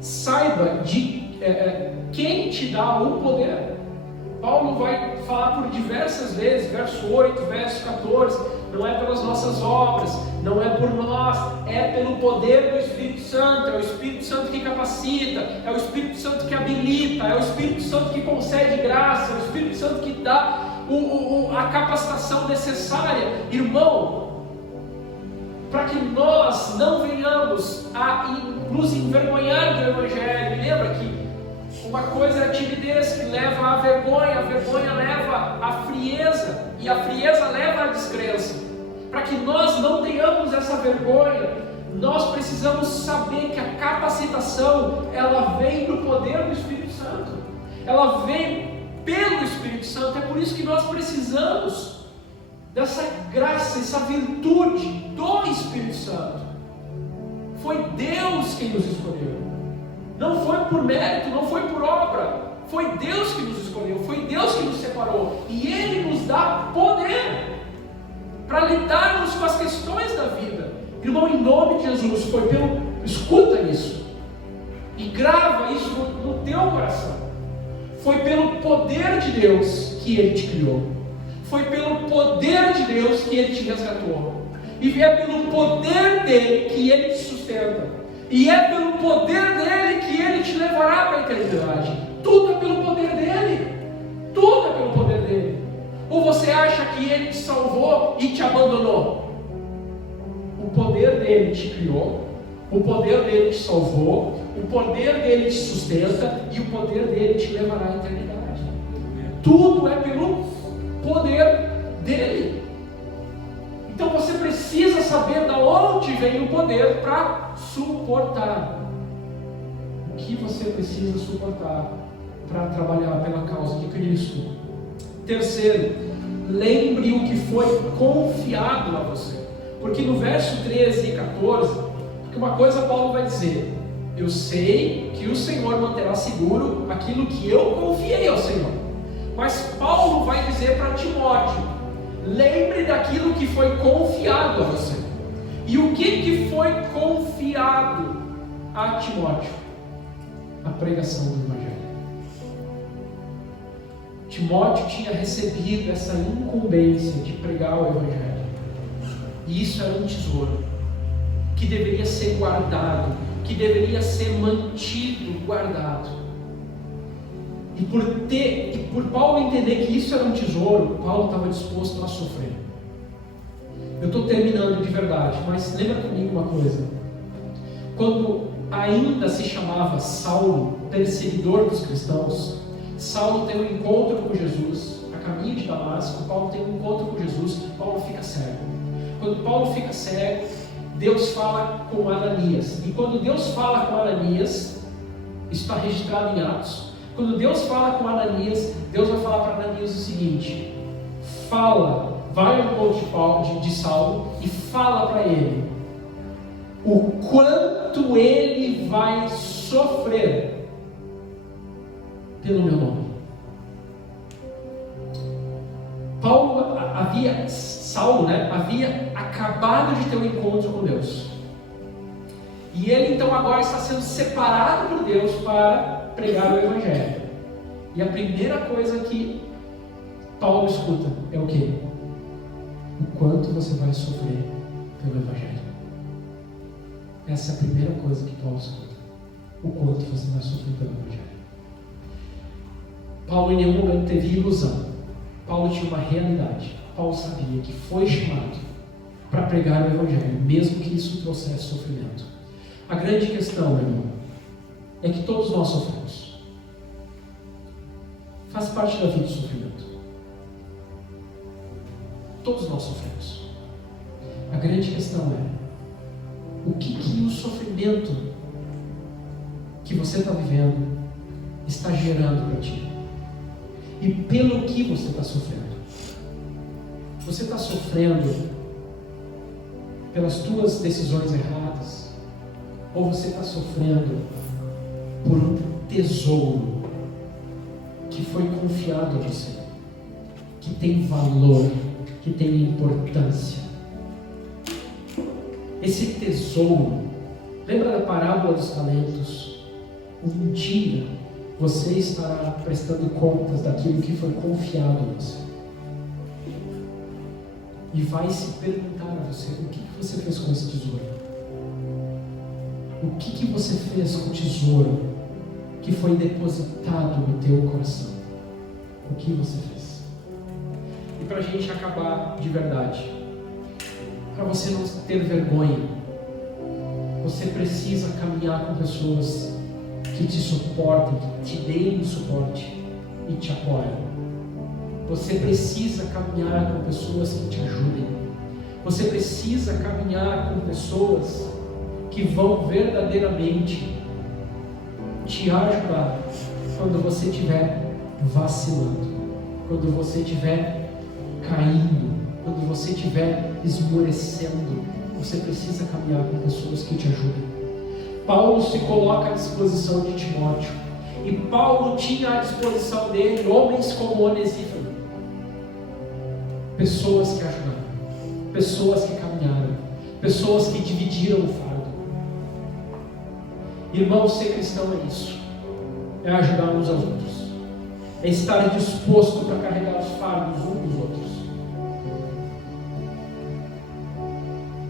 saiba de quem te dá o poder. Paulo vai falar por diversas vezes, verso 8, verso 14, não é pelas nossas obras, não é por nós, é pelo poder do Espírito Santo. É o Espírito Santo que capacita, é o Espírito Santo que habilita, é o Espírito Santo que concede graça, é o Espírito Santo que dá a capacitação necessária. Irmão, para que nós não venhamos a nos envergonhar do Evangelho. Lembra que uma coisa é a timidez que leva à vergonha, a vergonha leva à frieza, e a frieza leva à descrença. Para que nós não tenhamos essa vergonha, nós precisamos saber que a capacitação, ela vem do poder do Espírito Santo, ela vem pelo Espírito Santo. É por isso que nós precisamos dessa graça, essa virtude do Espírito Santo. Foi Deus quem nos escolheu. Não foi por mérito, não foi por obra. Foi Deus que nos escolheu, foi Deus que nos separou. E Ele nos dá poder para lidarmos com as questões da vida. Irmão, em nome de Jesus, escuta isso e grava isso no teu coração. Foi pelo poder de Deus que Ele te criou. Foi pelo poder de Deus que Ele te resgatou. E é pelo poder dEle que Ele te sustenta. E é pelo poder dEle que Ele te levará para a eternidade. Tudo é pelo poder dEle. Tudo é pelo poder dEle. Ou você acha que Ele te salvou e te abandonou? O poder dEle te criou. O poder dEle te salvou. O poder dEle te sustenta. E o poder dEle te levará à eternidade. Tudo é pelo poder dEle. Então você precisa saber de onde vem o poder para suportar. O que você precisa suportar para trabalhar pela causa de Cristo. Terceiro, lembre o que foi confiado a você. Porque no verso 13 e 14, porque uma coisa Paulo vai dizer: eu sei que o Senhor manterá seguro aquilo que eu confiei ao Senhor. Mas Paulo vai dizer para Timóteo: lembre daquilo que foi confiado a você. E o que foi confiado a Timóteo? A pregação do Evangelho. Timóteo tinha recebido essa incumbência de pregar o Evangelho. E isso era um tesouro que deveria ser guardado, que deveria ser mantido guardado. E por Paulo entender que isso era um tesouro, Paulo estava disposto a sofrer. Eu estou terminando de verdade, mas lembra comigo uma coisa. Quando ainda se chamava Saulo, perseguidor dos cristãos, Saulo tem um encontro com Jesus, a caminho de Damasco. Paulo tem um encontro com Jesus, Paulo fica cego. Quando Paulo fica cego, Deus fala com Ananias. E quando Deus fala com Ananias, isso está registrado em Atos. Quando Deus fala com Ananias, Deus vai falar para Ananias o seguinte: fala, vai ao monte de Saulo e fala para ele o quanto ele vai sofrer pelo meu nome. Saulo havia acabado de ter um encontro com Deus. E ele então agora está sendo separado por Deus para pregar o Evangelho. E a primeira coisa que Paulo escuta é o quê? O quanto você vai sofrer pelo Evangelho. Essa é a primeira coisa que Paulo escuta. O quanto você vai sofrer pelo Evangelho. Paulo em nenhum momento teve ilusão. Paulo tinha uma realidade. Paulo sabia que foi chamado para pregar o Evangelho, mesmo que isso trouxesse sofrimento. A grande questão, meu irmão, é que todos nós sofremos. Faz parte da vida do sofrimento. Todos nós sofremos. A grande questão é: o que o sofrimento que você está vivendo está gerando para ti? E pelo que você está sofrendo? Você está sofrendo pelas tuas decisões erradas? Ou você está sofrendo por um tesouro que foi confiado a você, que tem valor, que tem importância? Esse tesouro, lembra da parábola dos talentos? Um dia você estará prestando contas daquilo que foi confiado a você. E vai se perguntar a você: o que você fez com esse tesouro? O que você fez com o tesouro que foi depositado no teu coração? O que você fez? E para a gente acabar de verdade, para você não ter vergonha, você precisa caminhar com pessoas que te suportem, que te deem suporte e te apoiem. Você precisa caminhar com pessoas que te ajudem. Você precisa caminhar com pessoas que vão verdadeiramente te ajudar quando você estiver vacilando, quando você estiver caindo, quando você estiver esmorecendo. Você precisa caminhar com pessoas que te ajudem. Paulo se coloca à disposição de Timóteo, e Paulo tinha à disposição dele homens como Onesíforo, pessoas que ajudaram, pessoas que caminharam, pessoas que dividiram o fardo. Irmão, ser cristão é isso, é ajudar uns aos outros, é estar disposto para carregar os fardos uns dos outros.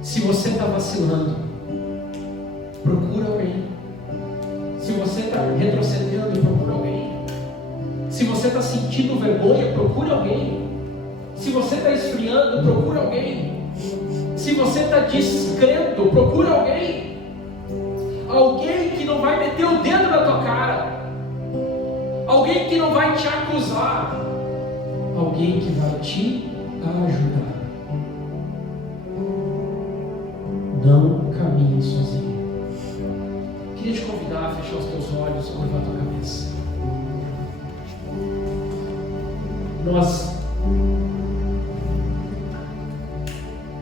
Se você está vacilando, procura alguém. Se você está retrocedendo, procura alguém. Se você está sentindo vergonha, procura alguém. Se você está esfriando, procura alguém. Se você está descrendo, procura alguém. Alguém que não vai meter o dedo na tua cara. Alguém que não vai te acusar. Alguém que vai te ajudar. Não caminhe sozinho. Queria te convidar a fechar os teus olhos, curvar a tua cabeça. Nós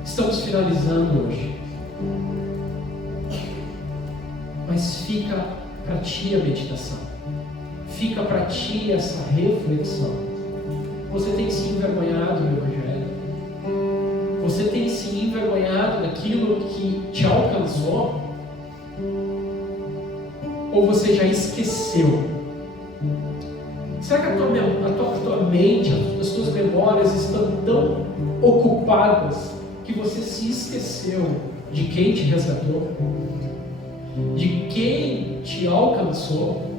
estamos finalizando hoje, mas fica para ti a meditação, fica para ti essa reflexão. Você tem se envergonhado do Evangelho? Você tem se envergonhado daquilo que te alcançou? Ou você já esqueceu? Será que a tua mente, as tuas memórias estão tão ocupadas que você se esqueceu de quem te resgatou? De quem te alcançou?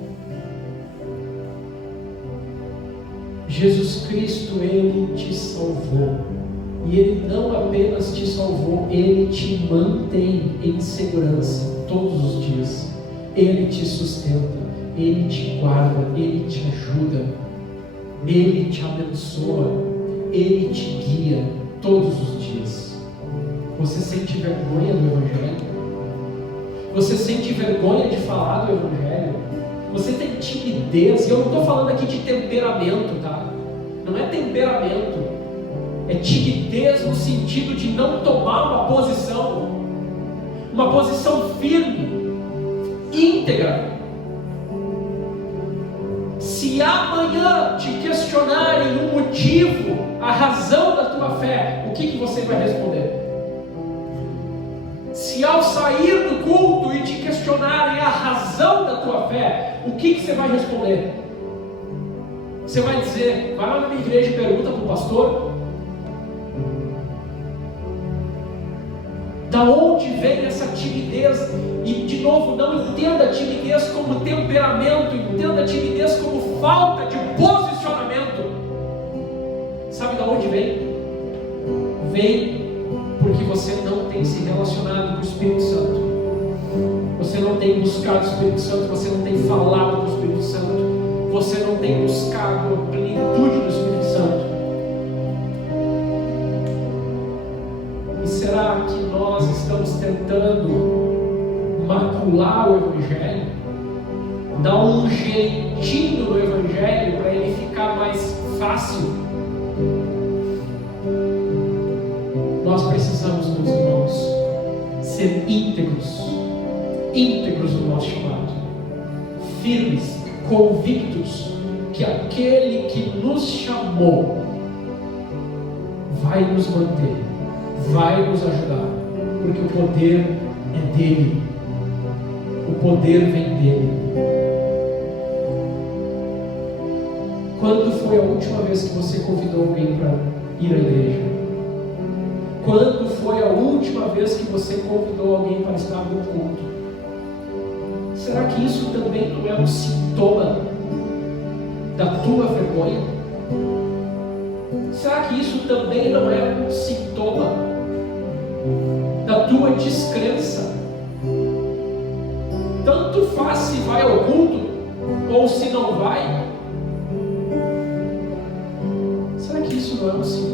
Jesus Cristo, Ele te salvou. E Ele não apenas te salvou, Ele te mantém em segurança todos os dias. Ele te sustenta, Ele te guarda, Ele te ajuda, Ele te abençoa, Ele te guia todos os dias. Você sente vergonha do Evangelho? Você sente vergonha de falar do Evangelho? Você tem timidez, e eu não estou falando aqui de temperamento, tá? Não é temperamento, é timidez no sentido de não tomar uma posição firme, íntegra. Se amanhã te questionarem o motivo, a razão da tua fé, o que você vai responder? Se ao sair do culto e te questionarem a razão da tua fé, o que você vai responder? Você vai dizer, vai lá na minha igreja e pergunta para o pastor. Da onde vem essa timidez? E de novo, não entenda a timidez como temperamento, entenda a timidez como falta de posicionamento. Sabe da onde vem? Vem porque você não tem se relacionado com o Espírito Santo. Você não tem buscado o Espírito Santo, você não tem falado com o Espírito Santo, você não tem buscado a plenitude do Espírito Santo. E será que nós estamos tentando macular o Evangelho? Dar um jeitinho no Evangelho para ele ficar mais fácil? Nós precisamos, meus irmãos, ser íntegros no nosso chamado, firmes, convictos que aquele que nos chamou vai nos manter, vai nos ajudar, porque o poder é dele, o poder vem dele. Quando foi a última vez que você convidou alguém para ir à igreja? Quando foi a última vez que você convidou alguém para estar no culto? Será que isso também não é um sintoma da tua vergonha? Será que isso também não é um sintoma da tua descrença? Tanto faz se vai ao culto ou se não vai. Será que isso não é um sintoma